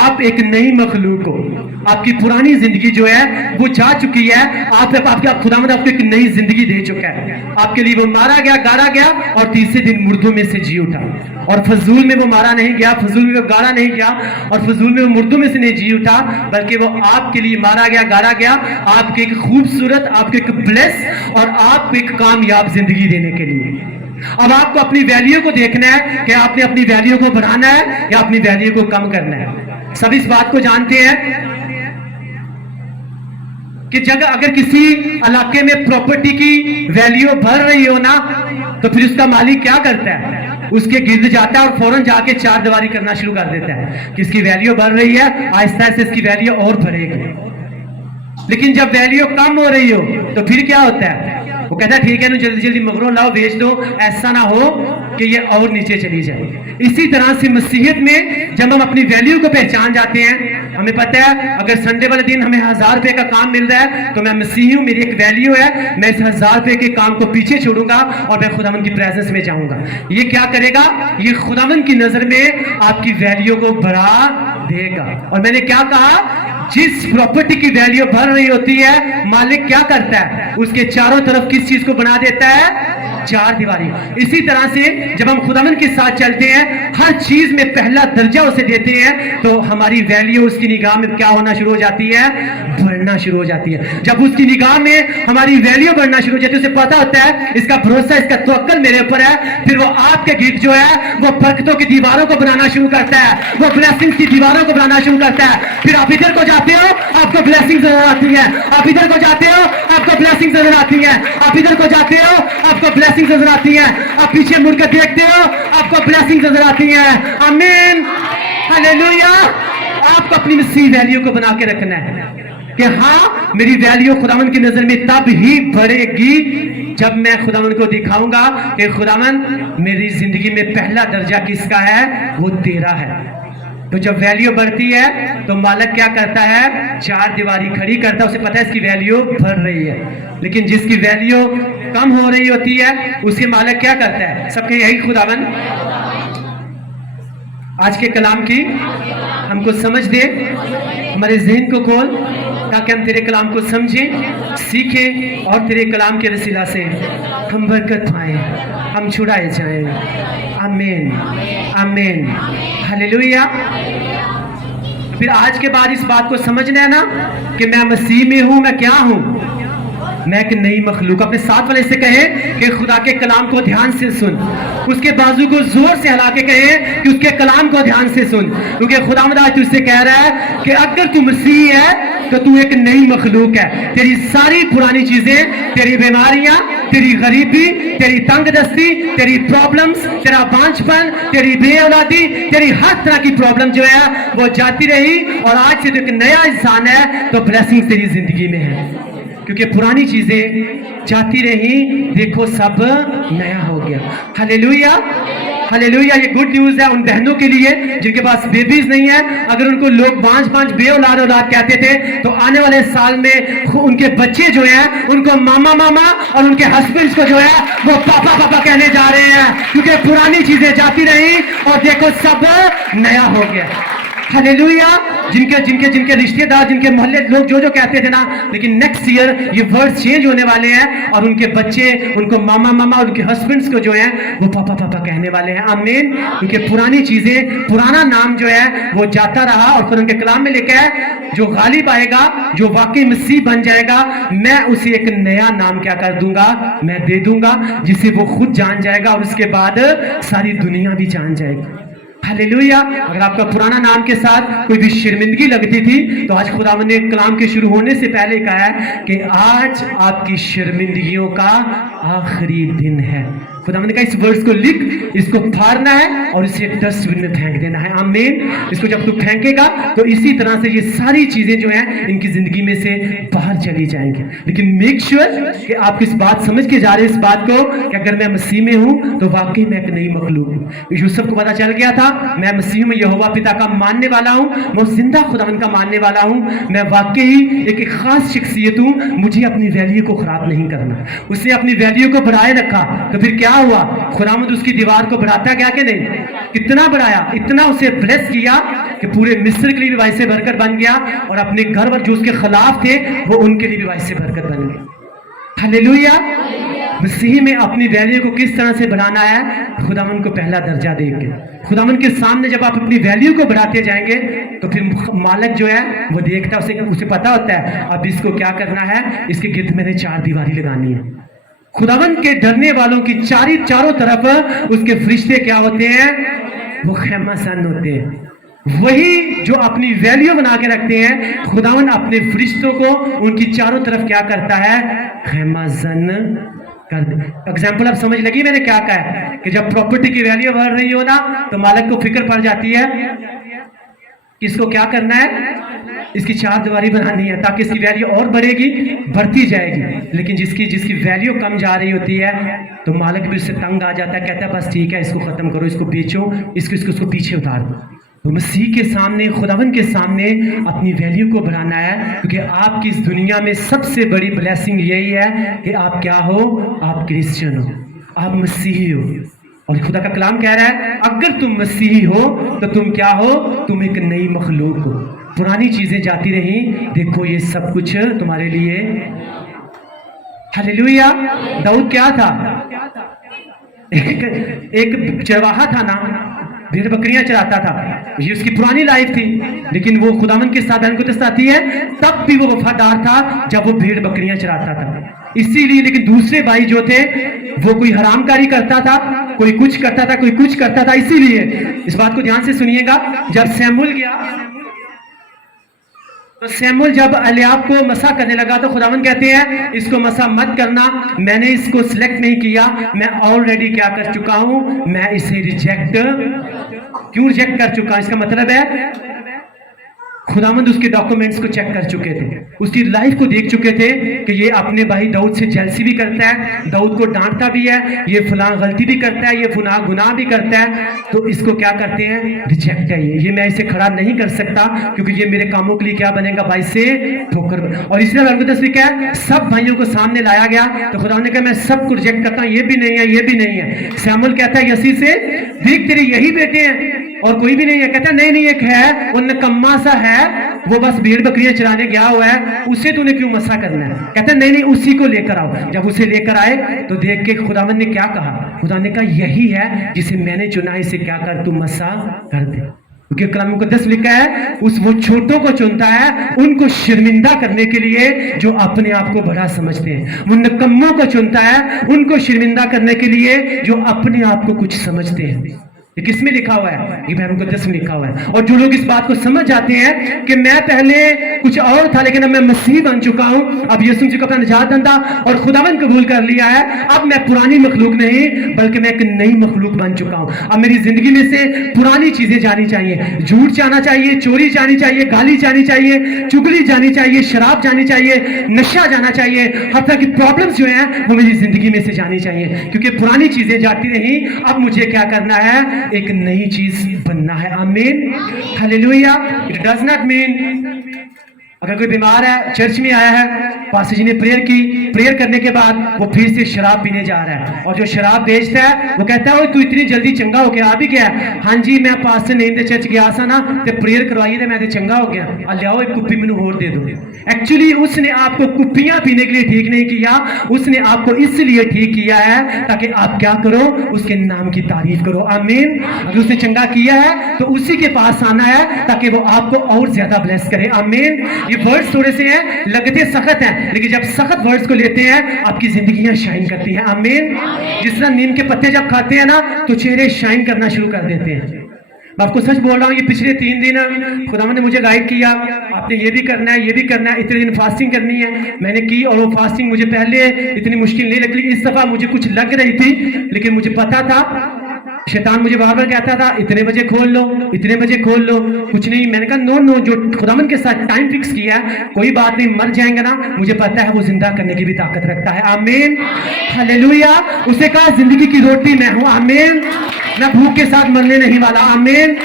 आप एक नई मखलूक हो। आपकी पुरानी जिंदगी जो है वो जा चुकी है। आपके खुदावंद आपको एक नई जिंदगी दे चुका है। आपके लिए वो मारा गया, गाड़ा गया और तीसरे दिन मुर्दों में से जी उठा। और फजूल में वो मारा नहीं गया, फजूल में वो गाड़ा नहीं गया और फजूल में वो मुर्दों में से नहीं जी उठा, बल्कि वो आपके लिए मारा गया, गाड़ा गया, आपके एक खूबसूरत, आपके एक ब्लेस और आपको एक कामयाब जिंदगी देने के लिए। अब आपको अपनी वैल्यू को देखना है कि आपने अपनी वैल्यू को बढ़ाना है या अपनी वैल्यू को कम करना है। सब इस बात को जानते हैं कि जगह अगर किसी इलाके में प्रॉपर्टी की वैल्यू बढ़ रही हो ना, तो फिर उसका मालिक क्या करता है? उसके गिर्द जाता है और फौरन जाके चार दीवारी करना शुरू कर देता है कि इसकी वैल्यू बढ़ रही है, आहिस्ता आहिस्ता इसकी वैल्यू और बढ़ेगी। लेकिन जब वैल्यू कम हो रही हो तो फिर क्या होता है? वो कहता है ठीक है ना, जल्दी जल्दी मगरों लाओ, बेच दो, ऐसा ना हो कि ये और नीचे चली जाए। इसी तरह से मसीहत में जब हम अपनी वैल्यू को पहचान जाते हैं, हमें पता है अगर संडे वाले दिन हमें 1000 रुपए का काम मिल रहा है तो मैं मसीही हूं, मेरी एक वैल्यू है, मैं इस 1000 रुपए के काम को पीछे छोड़ूंगा और मैं खुदावंद की प्रेजेंस में जाऊंगा। ये क्या करेगा? ये खुदावंद की नजर में आपकी वैल्यू को बढ़ा देगा। और मैंने क्या कहा? जिस प्रॉपर्टी की वैल्यू बढ़ रही होती है, मालिक क्या करता है? उसके चारों तरफ किस चीज को बना देता है? 4 دیواری. اسی طرح سے جب ہم خداوند کے ساتھ چلتے ہیں, ہر چیز میں پہلا درجہ اسے دیتے ہیں, تو ہماری ویلیو اس کی نگاہ میں کیا ہونا شروع ہو جاتی ہے؟ بڑھنا شروع ہو جاتی ہے. جب اس کی نگاہ میں ہماری ویلیو بڑھنا شروع ہو جاتی ہے, اسے پتا ہوتا ہے اس کا بھروسہ, اس کا توکل میرے اوپر ہے, پھر وہ آپ کے گیت جو ہے وہ برکتوں کی دیواروں کو بنانا شروع کرتا ہے, وہ بلیسنگز کی دیواروں کو بنانا شروع کرتا ہے. پھر آپ ادھر کو جاتے ہو, آپ کو بلیسنگز نظر آتی ہیں, آپ ادھر کو جاتے ہو, آپ کو بلیسنگز نظر آتی ہیں, آپ ادھر کو جاتے ہو, آپ کو بلیسنگز نظر آتی ہیں, آپ پیچھے مڑ کر دیکھتے ہو, آپ کو بلیسنگز نظر آتی ہیں. آمین, ہاللیلویا. آپ کو اپنی مسیح ویلیو کو بنا کے رکھنا ہے کہ ہاں میری ویلیو خداوند کی نظر میں تب ہی بڑھے گی جب میں خداوند کو دکھاؤں گا کہ خداوند میری زندگی میں پہلا درجہ کس کا ہے؟ وہ تیرا ہے. تو جب ویلیو بڑھتی ہے تو مالک کیا کرتا ہے؟ 4 دیواری کھڑی کرتا ہے. اسے پتا ہے اس کی ویلیو بڑھ رہی ہے. لیکن جس کی ویلیو کم ہو رہی ہوتی ہے اس کے مالک کیا کرتا ہے؟ سب کے یہی خداوند آج کے کلام کی ہم کو سمجھ دے, ہمارے ذہن کو کھول تاکہ ہم تیرے کلام کو سمجھیں, سیکھیں اور تیرے کلام کے وسیلہ سے ہم برکت پائیں, ہم چھڑائے جائیں. آمین, آمین, ہاللیلویا. پھر آج کے بعد اس بات کو سمجھنا ہے نا کہ میں مسیح میں ہوں. میں کیا ہوں؟ میں ایک نئی مخلوق. اپنے ساتھ والے سے کہیں کہ خدا کے کلام کو دھیان سے سن. اس کے بازو کو زور سے ہلا کے کہیں کہ اس کے کلام کو دھیان سے سن, کیونکہ خدا آج تجھ سے کہہ رہا ہے کہ اگر تو مسیح ہے تو تو ایک نئی مخلوق ہے. تیری ساری پرانی چیزیں, تیری بیماریاں, تیری غریبی, تیری تنگ دستی, تیری پرابلمز, تیرا بانجپن, تیری بے اولادی, تیری ہر طرح کی پرابلم جو ہے وہ جاتی رہی, اور آج سے تو ایک نیا انسان ہے. تو بلیسنگ تیری زندگی میں ہے, کیونکہ پرانی چیزیں جاتی رہی, دیکھو سب نیا ہو گیا. ہاللیلویا, ہاللیلویا. یہ گڈ نیوز ہے ان بہنوں کے لیے جن کے پاس بیبیز نہیں ہے. اگر ان کو لوگ 5 بے اولاد کہتے تھے, تو آنے والے سال میں ان کے بچے جو ہیں ان کو ماما ماما, اور ان کے ہسبینڈز کو جو ہے وہ پاپا پاپا کہنے جا رہے ہیں, کیونکہ پرانی چیزیں جاتی رہی اور دیکھو سب نیا ہو گیا. ہاللیلویا. جن کے رشتے دار, جن کے محلے لوگ جو کہتے تھے نا, لیکن نیکسٹ ایئر یہ ورڈ چینج ہونے والے ہیں, اور ان کے بچے ان کو ماما ماما, اور ان کے ہسبینڈز کو جو ہیں وہ پاپا پاپا کہنے والے ہیں. آمین. کیونکہ پرانی چیزیں, پرانا نام جو ہے وہ جاتا رہا, اور پھر ان کے کلام میں لکھا ہے جو غالب آئے گا, جو واقعی مسیح بن جائے گا, میں اسے ایک نیا نام کیا کر دوں گا؟ میں دے دوں گا, جسے وہ خود جان جائے گا, اور اس کے بعد ساری دنیا بھی جان جائے گی. ہاللیلویا. اگر آپ کا پرانا نام کے ساتھ کوئی بھی شرمندگی لگتی تھی, تو آج خداوند نے کلام کے شروع ہونے سے پہلے کہا ہے کہ آج آپ کی شرمندگیوں کا آخری دن ہے. خداوند نے کہا اس ورڈز کو لکھ, اس کو پھاڑنا ہے اور اسے ڈسٹ بن میں پھینک دینا ہے. آمین. اس کو جب تو پھینکے گا تو اسی طرح سے یہ ساری چیزیں جو ہیں ان کی زندگی میں سے باہر چلی جائیں گی. لیکن میک شیور کہ آپ اس بات سمجھ کے جا رہے ہیں اس بات کو کہ اگر میں مسیح میں ہوں تو واقعی میں ایک نئی مخلوق ہوں. یوسف کو پتا چل گیا تھا, میں مسیح میں یہوہ پتا کا ماننے والا ہوں, میں زندہ خداوند کا ماننے والا ہوں, میں واقعی ایک خاص شخصیت ہوں, مجھے اپنی ویلیو کو خراب نہیں کرنا. اس نے اپنی ویلیو کو بڑھائے رکھا, تو پھر کیا ہوا؟ خداوند اس کی دیوار کو بڑھاتا گیا کہ نہیں؟ کتنا بڑھایا, اتنا اسے بلیس کیا کہ پورے مصر کے لیے بھی باعث برکت بن گیا, اور اپنے گھر پر جو اس کے خلاف تھے وہ ان کے لیے بھی باعث برکت بن گئے. ہاللیلویا. مسیح میں اپنی ویلیو کو کس طرح سے بڑھانا ہے؟ خداوند کو پہلا درجہ دے کے. خداوند کے سامنے جب آپ اپنی ویلیو کو بڑھاتے جائیں گے تو پھر مالک جو ہے وہ دیکھتا ہے, اسے پتا ہوتا ہے اب اس کو کیا کرنا ہے, اس کے گرد میں نے 4 دیواری لگانی ہے. خداوند کے ڈرنے والوں کی چاروں طرف اس کے فرشتے کیا ہوتے ہیں؟ وہ خیمہ زن ہوتے ہیں. وہی جو اپنی ویلیو بنا کے رکھتے ہیں, خداوند اپنے فرشتوں کو ان کی چاروں طرف کیا کرتا ہے؟ خیمہ زن کر دے. اگزامپل اب سمجھ لگی میں نے کیا کہا ہے کہ جب پراپرٹی کی ویلیو بڑھ رہی ہو نا تو مالک کو فکر پڑ جاتی ہے اس کو کیا کرنا ہے, اس کی 4 دیواری بنانی ہے تاکہ اس کی ویلیو اور بڑھے گی, بڑھتی جائے گی. لیکن جس کی ویلیو کم جا رہی ہوتی ہے تو مالک بھی اس سے تنگ آ جاتا ہے, کہتا ہے بس ٹھیک ہے اس کو ختم کرو, اس کو بیچو, اس کو پیچھے اتار دو. تو مسیح کے سامنے, خداوند کے سامنے اپنی ویلیو کو بڑھانا ہے, کیونکہ آپ کی اس دنیا میں سب سے بڑی بلیسنگ یہی ہے کہ آپ کیا ہو؟ آپ کرسچن ہو, آپ مسیحی ہو. اور خدا کا کلام کہہ رہا ہے اگر تم مسیحی ہو تو تم کیا ہو؟ تم ایک نئی مخلوق ہو. پرانی چیزیں جاتی رہیں, دیکھو یہ سب کچھ تمہارے لیے. हालेलुया। दाऊद क्या था? एक चरवाहा था ना, भेड़ बकरियां चराता था, ये उसकी पुरानी लाइफ थी। लेकिन वो खुदावन के साथ को आती है, तब भी वो वफादार था जब वो भेड़ बकरियां चराता था। इसीलिए लेकिन दूसरे भाई जो थे वो कोई हरामकारी करता था, कोई कुछ करता था, कोई कुछ करता था। इसीलिए इस बात को ध्यान से सुनिएगा, जब शमूएल गया तो शमूएल जब एलियाब को मसा करने लगा तो खुदावन कहते हैं इसको मसा मत करना, मैंने इसको सिलेक्ट नहीं किया, मैं ऑलरेडी क्या कर चुका हूं, मैं इसे रिजेक्ट क्यों रिजेक्ट कर चुका। इसका मतलब है खुदावंद उसके डॉक्यूमेंट्स को चेक कर चुके थे, उसकी लाइफ को देख चुके थे कि ये अपने भाई दाऊद से जेलसी भी करता है, दाऊद को डांटता भी है, ये फलां गलती भी करता है, ये फलां गुनाह भी करता है, तो इसको क्या करते हैं, रिजेक्ट है ये मैं इसे खड़ा नहीं कर सकता क्योंकि ये मेरे कामों के लिए क्या बनेगा, भाई से ठोकर। और इसलिए अलगुदस लिखा है सब भाइयों को सामने लाया गया तो खुदा ने कहा मैं सबको रिजेक्ट करता हूं, ये भी नहीं है, ये भी नहीं है। शमूएल कहता है यसी से देख तेरे यही बेटे हैं और कोई भी नहीं है। कहता नहीं नहीं एक है, वो नकम्मा सा है, वो बस भेड़ बकरियां चराने गया हुआ है, उससे तूने क्यों मसा करना है। कहता नहीं नहीं उसी को लेकर आओ। जब उसे लेकर आए तो देख के खुदावन ने क्या कहा, खुदा ने कहा यही है जिसे मैंने चुना, इसे क्या कर तू मसा कर दे। क्योंकि कलाम मुकद्दस लिखा है उस वो छोटों को चुनता है उनको शर्मिंदा करने के लिए जो अपने आप को बड़ा समझते हैं, वो नकम्मों को चुनता है उनको शर्मिंदा करने के लिए जो अपने आप को कुछ समझते हैं। ये किसमें लिखा हुआ है, ये बाइबल मुकद्दस में लिखा हुआ है। और जो लोग इस बात को समझ जाते हैं कि मैं पहले कुछ और था लेकिन अब मैं मसीह बन चुका हूं, अब यीशु मसीह को अपना निजात धंधा और खुदावन कबूल कर लिया है, अब मैं पुरानी मखलूक नहीं बल्कि मैं एक नई मखलूक बन चुका हूं। अब मेरी जिंदगी में से पुरानी चीजें जानी चाहिए, झूठ जाना चाहिए, चोरी जानी चाहिए, गाली जानी चाहिए, चुगली जानी चाहिए, शराब जानी चाहिए, नशा जाना चाहिए, हर तरह की प्रॉब्लम्स जो है वो मेरी जिंदगी में से जानी चाहिए। क्योंकि पुरानी चीजें जाती रही, अब मुझे क्या करना है, एक नई चीज बनना है। आमीन, hallelujah. It does not mean अगर कोई बीमार है, चर्च में आया है, पास्टर जी ने प्रेयर की, प्रेयर करने के बाद वो फिर से शराब पीने जा रहा है और जो शराब बेचता है वो कहता है तू इतनी जल्दी चंगा हो गया, आ भी गया। हाँ जी मैं पास्टर नेम दे चर्च गया सा ना ते प्रेयर करवाई थे, मैं तो चंगा हो गया, लियाओ एक कुप्पी मैनू होर दे दो। एक्चुअली उसने आपको कुप्पियां पीने के लिए ठीक नहीं किया, उसने आपको इसलिए ठीक किया है ताकि आप क्या करो, उसके नाम की तारीफ करो। आमीन। अगर उसने चंगा किया है तो उसी के पास आना है ताकि वो आपको और ज्यादा ब्लेस करे। आमीन। ये वर्ड्स थोड़े से हैं, लगते सख्त हैं, लेकिन जब सख्त वर्ड्स को लेते हैं आपकी जिंदगियां शाइन करती हैं। आमीन। जिस तरह नीम के पत्ते जब खाते हैं ना तो चेहरे शाइन करना शुरू कर देते हैं। मैं आपको सच बोल रहा हूँ, ये पिछले 3 दिन खुदावन ने मुझे गाइड किया, आपने ये भी करना है, ये भी करना है, इतने दिन फास्टिंग करनी है। मैंने की और वो फास्टिंग मुझे पहले इतनी मुश्किल नहीं लगी, इस दफा मुझे कुछ लग रही थी, लेकिन मुझे पता था शैतान मुझे बार बार कहता था इतने बजे खोल लो, इतने बजे खोल लो, कुछ नहीं। मैंने कहा नो नो, जो खुदावन के साथ टाइम फिक्स किया है कोई बात नहीं, मर जाएंगे ना, मुझे पता है वो जिंदा करने की भी ताकत रखता है। आमीन, हालेलुया। उसे कहा जिंदगी की रोटी मैं हूं। आमीन। मैं भूख के साथ मरने नहीं वाला। आमीन,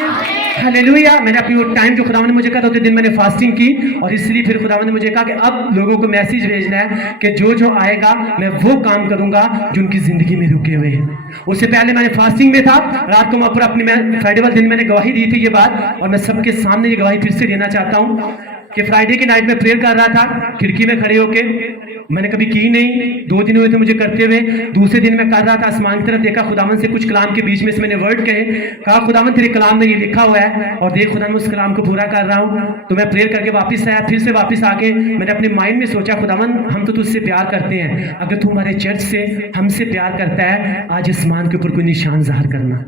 हालेलुया। मैंने अपनी वो टाइम जो खुदावन ने मुझे कहा था उतने दिन मैंने फास्टिंग की और इसलिए फिर खुदावन ने मुझे कहा कि अब लोगों को मैसेज भेजना है कि जो जो आएगा मैं वो काम करूंगा जो उनकी जिंदगी में रुके हुए हैं। उससे पहले मैंने फास्टिंग में था, रात को मैं ऊपर अपनी फ्राइडे वाले दिन मैंने गवाही दी थी ये बात, और मैं सबके सामने ये गवाही फिर से देना चाहता हूँ कि फ्राइडे की नाइट में प्रेयर कर रहा था खिड़की में खड़े होके, मैंने कभी की नहीं, 2 दिन हुए थे मुझे करते हुए। दूसरे दिन मैं कर रहा था, आसमान की तरफ देखा, खुदावन से कुछ कलाम के बीच में से मैंने वर्ड कहे, कहा खुदावन तेरे कलाम में ये लिखा हुआ है और देख खुदा मैं उस कलाम को पूरा कर रहा हूँ। तो मैं प्रेयर करके वापस आया, फिर से वापस आके मैंने अपने माइंड में सोचा खुदावन हम तो तुझसे प्यार करते हैं, अगर तू हमारे चर्च से हमसे प्यार करता है आज आसमान के ऊपर कोई निशान ज़ाहिर करना।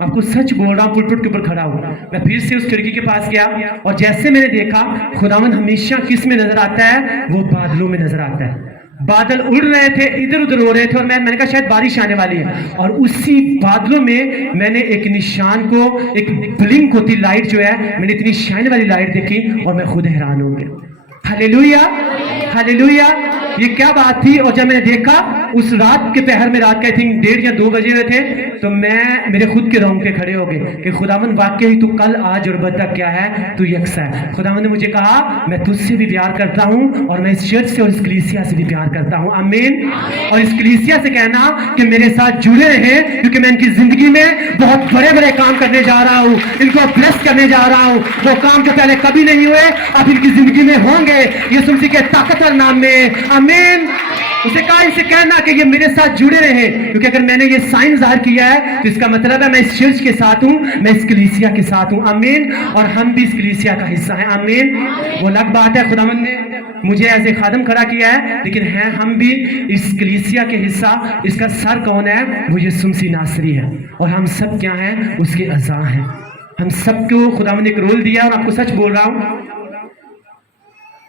आपको सच बोल रहा हूँ, पुलपिट के ऊपर खड़ा हूँ। मैं फिर से उस खिड़की के पास गया और जैसे मैंने देखा खुदावन हमेशा किस में नजर आता है, वो बादलों में नजर आता है। बादल उड़ रहे थे, इधर उधर हो रहे थे और मैंने कहा शायद बारिश आने वाली है, और उसी बादलों में मैंने एक निशान को, एक ब्लिंक होती लाइट जो है, मैंने इतनी शाइन वाली लाइट देखी और मैं खुद हैरान हो गया। Hallelujah, hallelujah. ये क्या बात थी। और जब मैंने देखा उस रात के पहर में, रात के आई थिंक 1:30 या 2 बजे हुए थे, तो मेरे खुद के रोंगटे खड़े हो गए कि खुदावन वाकई ही तू कल आज और बद तक क्या है, तू यकसा है। खुदावन ने मुझे कहा मैं तुझसे भी प्यार करता हूँ और मैं इस चर्च से और इस कलीसिया से भी प्यार करता हूँ। आमीन। और इस कलीसिया से कहना कि मेरे साथ जुड़े रहे, क्योंकि मैं इनकी जिंदगी में बहुत बड़े बड़े काम करने जा रहा हूँ, इनको ब्लेस करने जा रहा हूँ। वो काम जो पहले कभी नहीं हुए अब इनकी जिंदगी में होंगे। के यीशु मसीह के ताकतवर नाम में, आमीन। उसे कहा इनसे कहना कि ये मेरे साथ जुड़े रहे, क्योंकि अगर मैंने ये साइन ज़ाहिर किया है तो इसका मतलब है मैं इस चर्च के साथ हूँ, मैं इस कलीसिया के साथ हूँ, आमीन। और हम भी इस कलीसिया का हिस्सा हैं, आमीन। वो अलग बात है, खुदावंद ने मुझे ऐसे खादम खड़ा किया है, लेकिन हैं हम भी इस कलीसिया के हिस्सा। इसका सर कौन है? वो यीशु मसीह नासरी है, और हम सब क्या हैं? उसके अज़ा हैं। हम सबको खुदावंद ने एक रोल दिया, और आपको सच बोल रहा हूँ,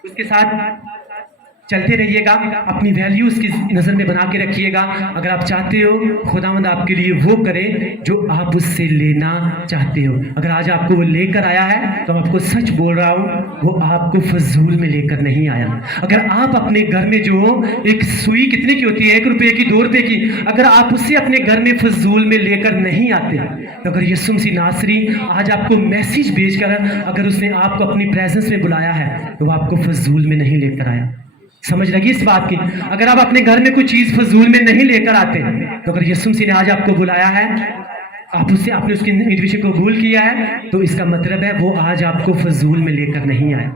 उसके साथ चलते रहिएगा, अपनी वैल्यूज की नजर में बना के रखिएगा। अगर आप चाहते हो खुदावंद आपके लिए वो करे जो आप उससे लेना चाहते हो। अगर आज आपको वो लेकर आया है तो आपको सच बोल रहा हूँ, वो आपको फजूल में लेकर नहीं आया। अगर आप अपने घर में जो एक सुई कितने की होती है, 1 रुपये की, 2 रुपये की, अगर आप उसे अपने घर में फजूल में लेकर नहीं आते, तो अगर यीशु मसीह नासरी आज आपको मैसेज भेजकर अगर उसने आपको अपनी प्रेजेंस में बुलाया है तो वो आपको फजूल में नहीं लेकर आया। समझ लगी इस बात की? अगर आप अपने घर में कोई चीज फजूल में नहीं लेकर आते, तो अगर यीशु मसीह ने आज आपको बुलाया है, आपने उसकी इनविटेशन को कबूल किया है, तो इसका मतलब है वो आज आपको फजूल में लेकर नहीं आया।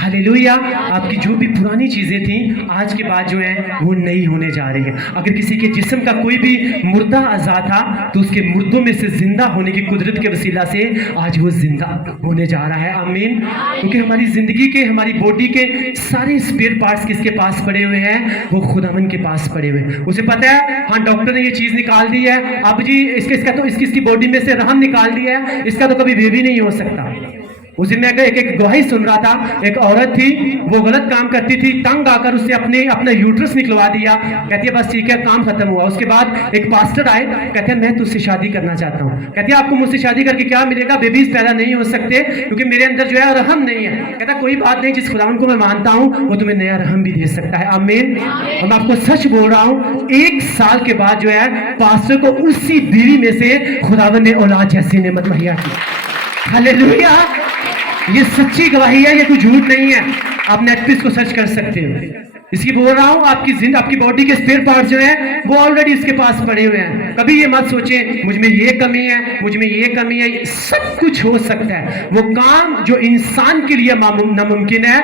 हालेलुया। आपकी जो भी पुरानी चीजें थी आज के बाद जो है वो नई होने जा रही है। अगर किसी के जिस्म का कोई भी मुर्दा अज़ा था तो उसके मुर्दों में से जिंदा होने की कुदरत के वसीला से आज वो जिंदा होने जा रहा है, आमीन। क्योंकि हमारी जिंदगी के, हमारी बॉडी के सारे स्पेयर पार्ट्स किसके पास पड़े हुए हैं? वो खुदावंद के पास पड़े हुए हैं। उसे पता है, हाँ डॉक्टर ने ये चीज निकाल दी है, अब जी इसकी बॉडी में से रहम निकाल दिया है, इसका तो कभी बेबी नहीं हो सकता। उस दिन मैं एक गवाही सुन रहा था, एक औरत थी, वो गलत काम करती थी, तंग आकर उसने अपना यूट्रस निकलवा दिया। कहती है बस ठीक है, काम खत्म हुआ। उसके बाद एक पास्टर आए, कहते हैं मैं तुझसे शादी करना चाहता हूँ। कहती है आपको मुझसे शादी करके क्या मिलेगा? बेबीज पैदा नहीं हो सकते क्योंकि मेरे अंदर जो है रहम नहीं है। कहता कोई बात नहीं, जिस खुदावन को मैं मानता हूँ वो तुम्हें नया रहम भी दे सकता है, आमीन। और मैं आपको सच बोल रहा हूँ, 1 साल के बाद जो है पास्टर को उसी बीवी में से खुदावन ने औलाद जैसी नेमत मुहैया की। हालेलुया। ये सच्ची गवाही है, ये कोई झूठ नहीं है। आप नेट पे इसको सर्च कर सकते हो। इसकी बोल रहा हूँ, आपकी बॉडी के स्पेयर पार्ट जो है वो ऑलरेडी इसके पास पड़े हुए हैं। कभी ये मत सोचें मुझ में ये कमी है, मुझ में ये कमी है। सब कुछ हो सकता है। वो काम जो इंसान के लिए नामुमकिन है,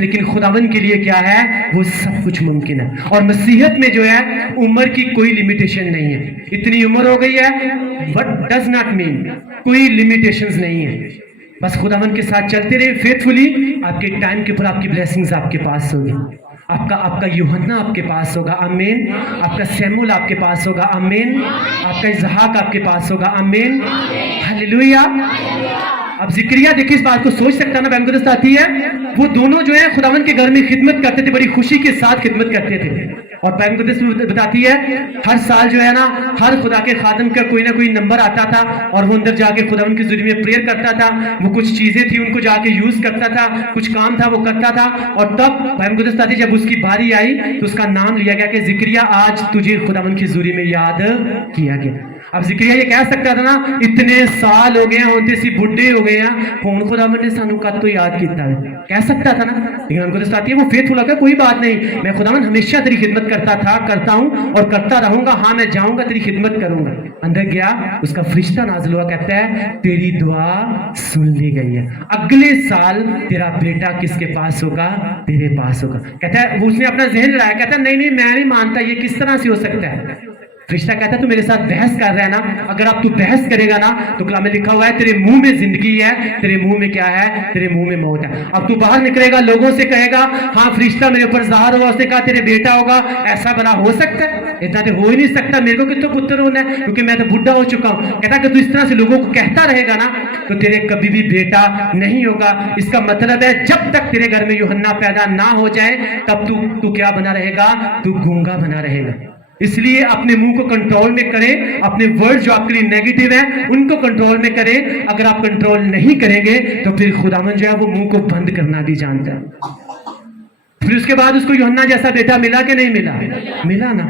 लेकिन खुदावन के लिए क्या है? वो सब कुछ मुमकिन है। और मसीहत में जो है उम्र की कोई लिमिटेशन नहीं है। इतनी उम्र हो गई है, बट डज नॉट मीन कोई लिमिटेशंस नहीं है। बस खुदावन के साथ चलते रहे फेथफुली, आपके टाइम के ऊपर आपकी ब्लेसिंग्स आपके पास होगी। आपका यूहन्ना आपके पास होगा, आमीन। आपका सैमुअल आपके पास होगा, आमीन। आपका इसहाक आपके पास होगा, आमीन। हालेलुया। अब जिक्रिया देखिए, इस बात को सोच सकता ना, बैंकुदस्त आती है, वो दोनों जो है खुदावन के घर में खिदमत करते थे, बड़ी खुशी के साथ खिदमत करते थे। और बैंकुदस्त बताती है हर साल जो है ना, हर खुदा के खादम का कोई ना कोई नंबर आता था और वो अंदर जाके खुदावन के ज़रिए में प्रेयर करता था। वो कुछ चीजें थी उनको जाके यूज करता था, कुछ काम था वो करता था। और तब बैंकुदस्त आती, जब उसकी बारी आई तो उसका नाम लिया गया कि जिक्रिया आज तुझे खुदावन के ज़रिए में याद किया गया। अब जिक्रिया ये कह सकता था ना, इतने साल हो गए होते सी बुढ़े हो गए हैं, कौन खुदावन ने सानू कद तो याद किया है, कह सकता था ना। लेकिन उनको तो आती है वो फेथफुल है, कोई बात नहीं, मैं खुदावन हमेशा तेरी खिदमत करता था, करता हूँ और करता रहूंगा। हाँ मैं जाऊंगा, तेरी खिदमत करूंगा। अंदर गया, उसका फरिश्ता नाज़िल हुआ, कहता है तेरी दुआ सुन ली गई है, अगले साल तेरा बेटा किसके पास होगा? तेरे पास होगा। कहता है उसने अपना जहन लगाया, कहता है नहीं मैं नहीं मानता, ये किस तरह से हो सकता है? फरिश्ता कहता है तू मेरे साथ बहस कर रहा है ना, अगर आप तू बहस करेगा ना तो कलाम में लिखा हुआ है तेरे मुंह में जिंदगी है, तेरे मुंह में क्या है? तेरे मुंह में मौत है। अब तू बाहर निकलेगा, लोगों से कहेगा हाँ फरिश्ता मेरे ऊपर ज़ाहिर हुआ, उसने कहा तेरे बेटा होगा। ऐसा भला हो सकता है? इतना तो हो ही नहीं सकता, मेरे को कितना पुत्र होना है क्योंकि मैं तो बुढ़ा हो चुका हूँ। कहता कि तू इस तरह से लोगों को कहता रहेगा ना तो तेरे कभी भी बेटा नहीं होगा। इसका मतलब है जब तक तेरे घर में यूहन्ना पैदा ना हो जाए तब तू क्या बना रहेगा? तू गूंगा बना रहेगा। इसलिए अपने मुंह को कंट्रोल में करें, अपने वर्ड जो आपके लिए नेगेटिव है उनको कंट्रोल में करें। अगर आप कंट्रोल नहीं करेंगे तो फिर खुदावन जो है वो मुंह को बंद करना भी जानता है। फिर उसके बाद उसको यूहन्ना जैसा बेटा मिला कि नहीं मिला? मिला ना।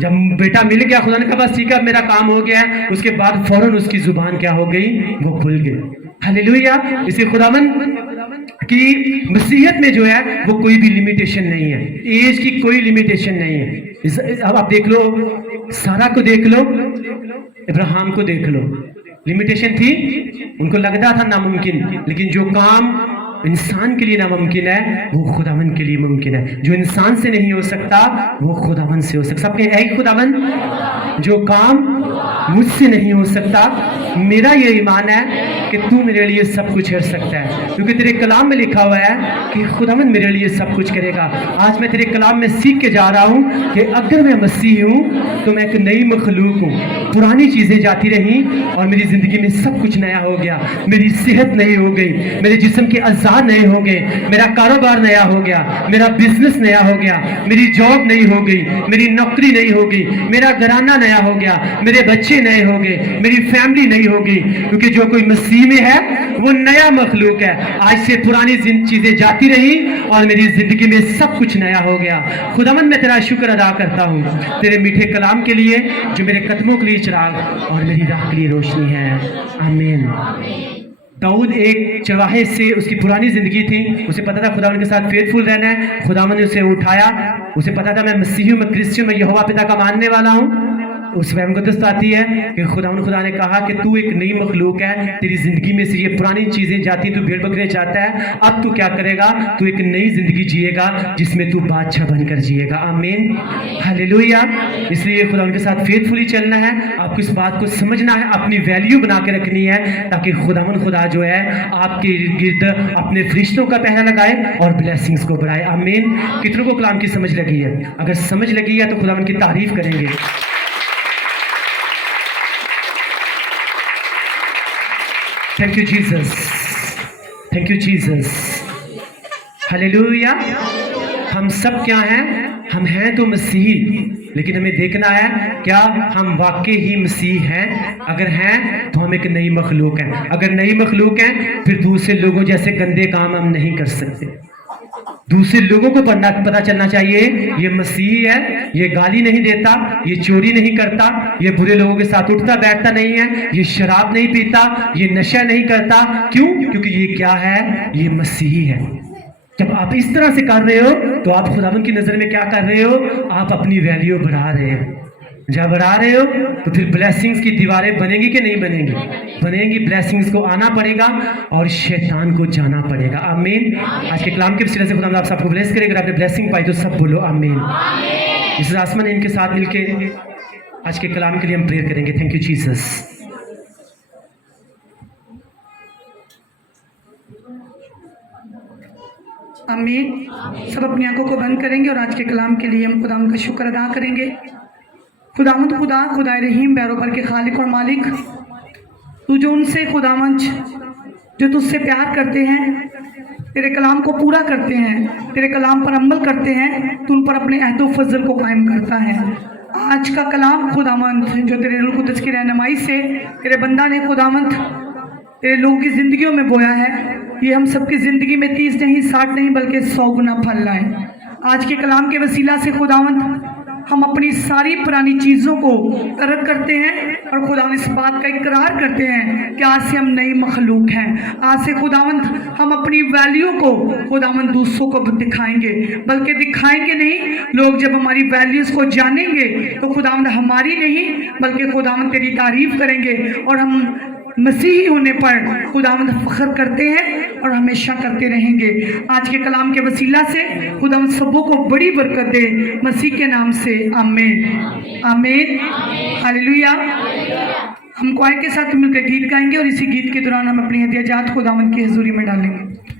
जब बेटा मिल गया, खुदा ने कहा बस ठीक है मेरा काम हो गया है, उसके बाद फौरन उसकी जुबान क्या हो गई? वो खुल गई। हालेलुया। इसी खुदावन की मसीहत में जो है वो कोई भी लिमिटेशन नहीं है, एज की कोई लिमिटेशन नहीं है। अब आप देख लो, सारा को देख लो, इब्राहिम को देख लो, लिमिटेशन थी, उनको लगता था नामुमकिन, लेकिन जो काम इंसान के लिए नामुमकिन है वो खुदावन के लिए मुमकिन है। जो इंसान से नहीं हो सकता वो खुदावन से हो सकता। सबके है खुदावन, जो काम मुझसे नहीं हो सकता, मेरा ये ईमान है कि तू मेरे लिए सब कुछ कर सकता है, क्योंकि तेरे कलाम में लिखा हुआ है कि खुदावन मेरे लिए सब कुछ करेगा। आज मैं तेरे कलाम में सीख के जा रहा हूँ कि अगर मैं मसीह हूँ तो मैं एक नई मखलूक हूँ। पुरानी चीज़ें जाती रहीं और मेरी ज़िंदगी में सब कुछ नया हो गया। मेरी सेहत नई हो गई, मेरे जिस्म के अज़ा नए हो गए, मेरा कारोबार नया हो गया, मेरा बिजनेस नया हो गया, मेरी जॉब नई हो गई, मेरी नौकरी नई हो गई, मेरा घराना नया हो गया, मेरे बच्चे नए हो गए, मेरी फैमिली नई हो गई, क्योंकि जो कोई मसीह में है वो नया मखलूक है। आज से पुरानी चीजें जाती रही और मेरी जिंदगी में सब कुछ नया हो गया। खुदावन मैं तेरा शुक्र अदा करता हूँ तेरे मीठे कलाम के लिए, जो मेरे कदमों के लिए चिराग और मेरी राह के लिए रोशनी है। आमीन। दाऊद एक चरवाहे से, उसकी पुरानी ज़िंदगी थी, उसे पता था खुदावन के साथ फेथफुल रहना है। खुदावन ने उसे उठाया, उसे पता था मैं मसीह हूँ, मैं क्रिश्चियन, मैं यहोवा पिता का मानने वाला हूँ। उस वह मुकद्दस आती है कि खुदा ने कहा कि तू एक नई मखलूक है, तेरी ज़िंदगी में से ये पुरानी चीज़ें जाती, तू भेड़ बकरे चाहता है, अब तू क्या करेगा, तू एक नई ज़िंदगी जिएगा जिसमें तू बादशाह बनकर जिएगा। आमीन, हालेलुया। इसलिए खुदा उनके साथ फेथफुली चलना है, आपको इस बात को समझना है, अपनी वैल्यू बना के रखनी है, ताकि खुदा जो है आपके इर्द गिर्द अपने फरिश्तों का पहरा लगाए और ब्लेसिंग्स को बढ़ाए। आमीन। कितनों को कलाम की समझ लगी है? अगर समझ लगी है तो खुदा उनकी तारीफ करेंगे। Thank you Jesus, thank you Jesus, hallelujah. हम सब क्या हैं? हम हैं तो मसीही, लेकिन हमें देखना है क्या हम वाकई ही मसीह हैं। अगर हैं तो हम एक नई मखलूक हैं। अगर नई मखलूक हैं फिर दूसरे लोगों जैसे गंदे काम हम नहीं कर सकते। दूसरे लोगों को पता चलना चाहिए ये मसीह है, ये गाली नहीं देता, ये चोरी नहीं करता, ये बुरे लोगों के साथ उठता बैठता नहीं है, ये शराब नहीं पीता, ये नशा नहीं करता। क्यों? क्योंकि ये क्या है? ये मसीही है। जब आप इस तरह से कर रहे हो तो आप खुदावन की नज़र में क्या कर रहे हो? आप अपनी वैल्यू बढ़ा रहे हो। जब बढ़ा रहे हो तो फिर ब्लेसिंग्स की दीवारें बनेंगी कि नहीं बनेंगी? बनेंगी। ब्लेसिंग्स को आना पड़ेगा और शैतान को जाना पड़ेगा। आमीन। आज के कलाम के वसीले से खुदा आप सबको ब्लेस करेगा। अगर आपने ब्लेसिंग पाई तो सब बोलो आमीन। इस आसमान इनके साथ मिलके आज के कलाम के लिए हम प्रेयर करेंगे। Thank you Jesus. आमीन। सब अपनी आंखों को बंद करेंगे और आज के कलाम के लिए हम खुदावंद का शुक्र अदा करेंगे। खुदावंद खुदा रहीम, बैरोबर के खालिक और मालिक, तू जो उनसे खुदावंद जो तुझसे प्यार करते हैं, तेरे कलाम को पूरा करते हैं, तेरे कलाम पर अमल करते हैं, तू उन पर अपने अहद व फजल को कायम करता है। आज का कलाम खुदावंद जो तेरे रूह कुद्दस की रहनुमाई से तेरे बंदा ने खुदावंद तेरे लोगों की ज़िंदगियों में बोया है, ये हम सबकी ज़िंदगी में 30 नहीं 60 नहीं बल्कि 100 गुना फल लाए। आज के कलाम के वसीला से खुदावंद हम अपनी सारी पुरानी चीज़ों को तरक करते हैं और खुदावंद इस बात का इकरार करते हैं कि आज से हम नई मखलूक हैं। आज से खुदावंद हम अपनी वैल्यू को खुदावंद दूसरों को दिखाएंगे, बल्कि दिखाएंगे नहीं, लोग जब हमारी वैल्यूज़ को जानेंगे तो खुदावंद हमारी नहीं बल्कि खुदावंद तेरी तारीफ करेंगे और हम मसीही होने पर खुदावंद फख्र करते हैं और हमेशा करते रहेंगे। आज के कलाम के वसीला से खुदावंद सबों को बड़ी बरकत दे, मसीह के नाम से आमीन, आमीन, हालेलुया। हम क्वायर के साथ मिलकर गीत गाएंगे और इसी गीत के दौरान हम अपनी हदियाजात खुदावंद की हजूरी में डालेंगे।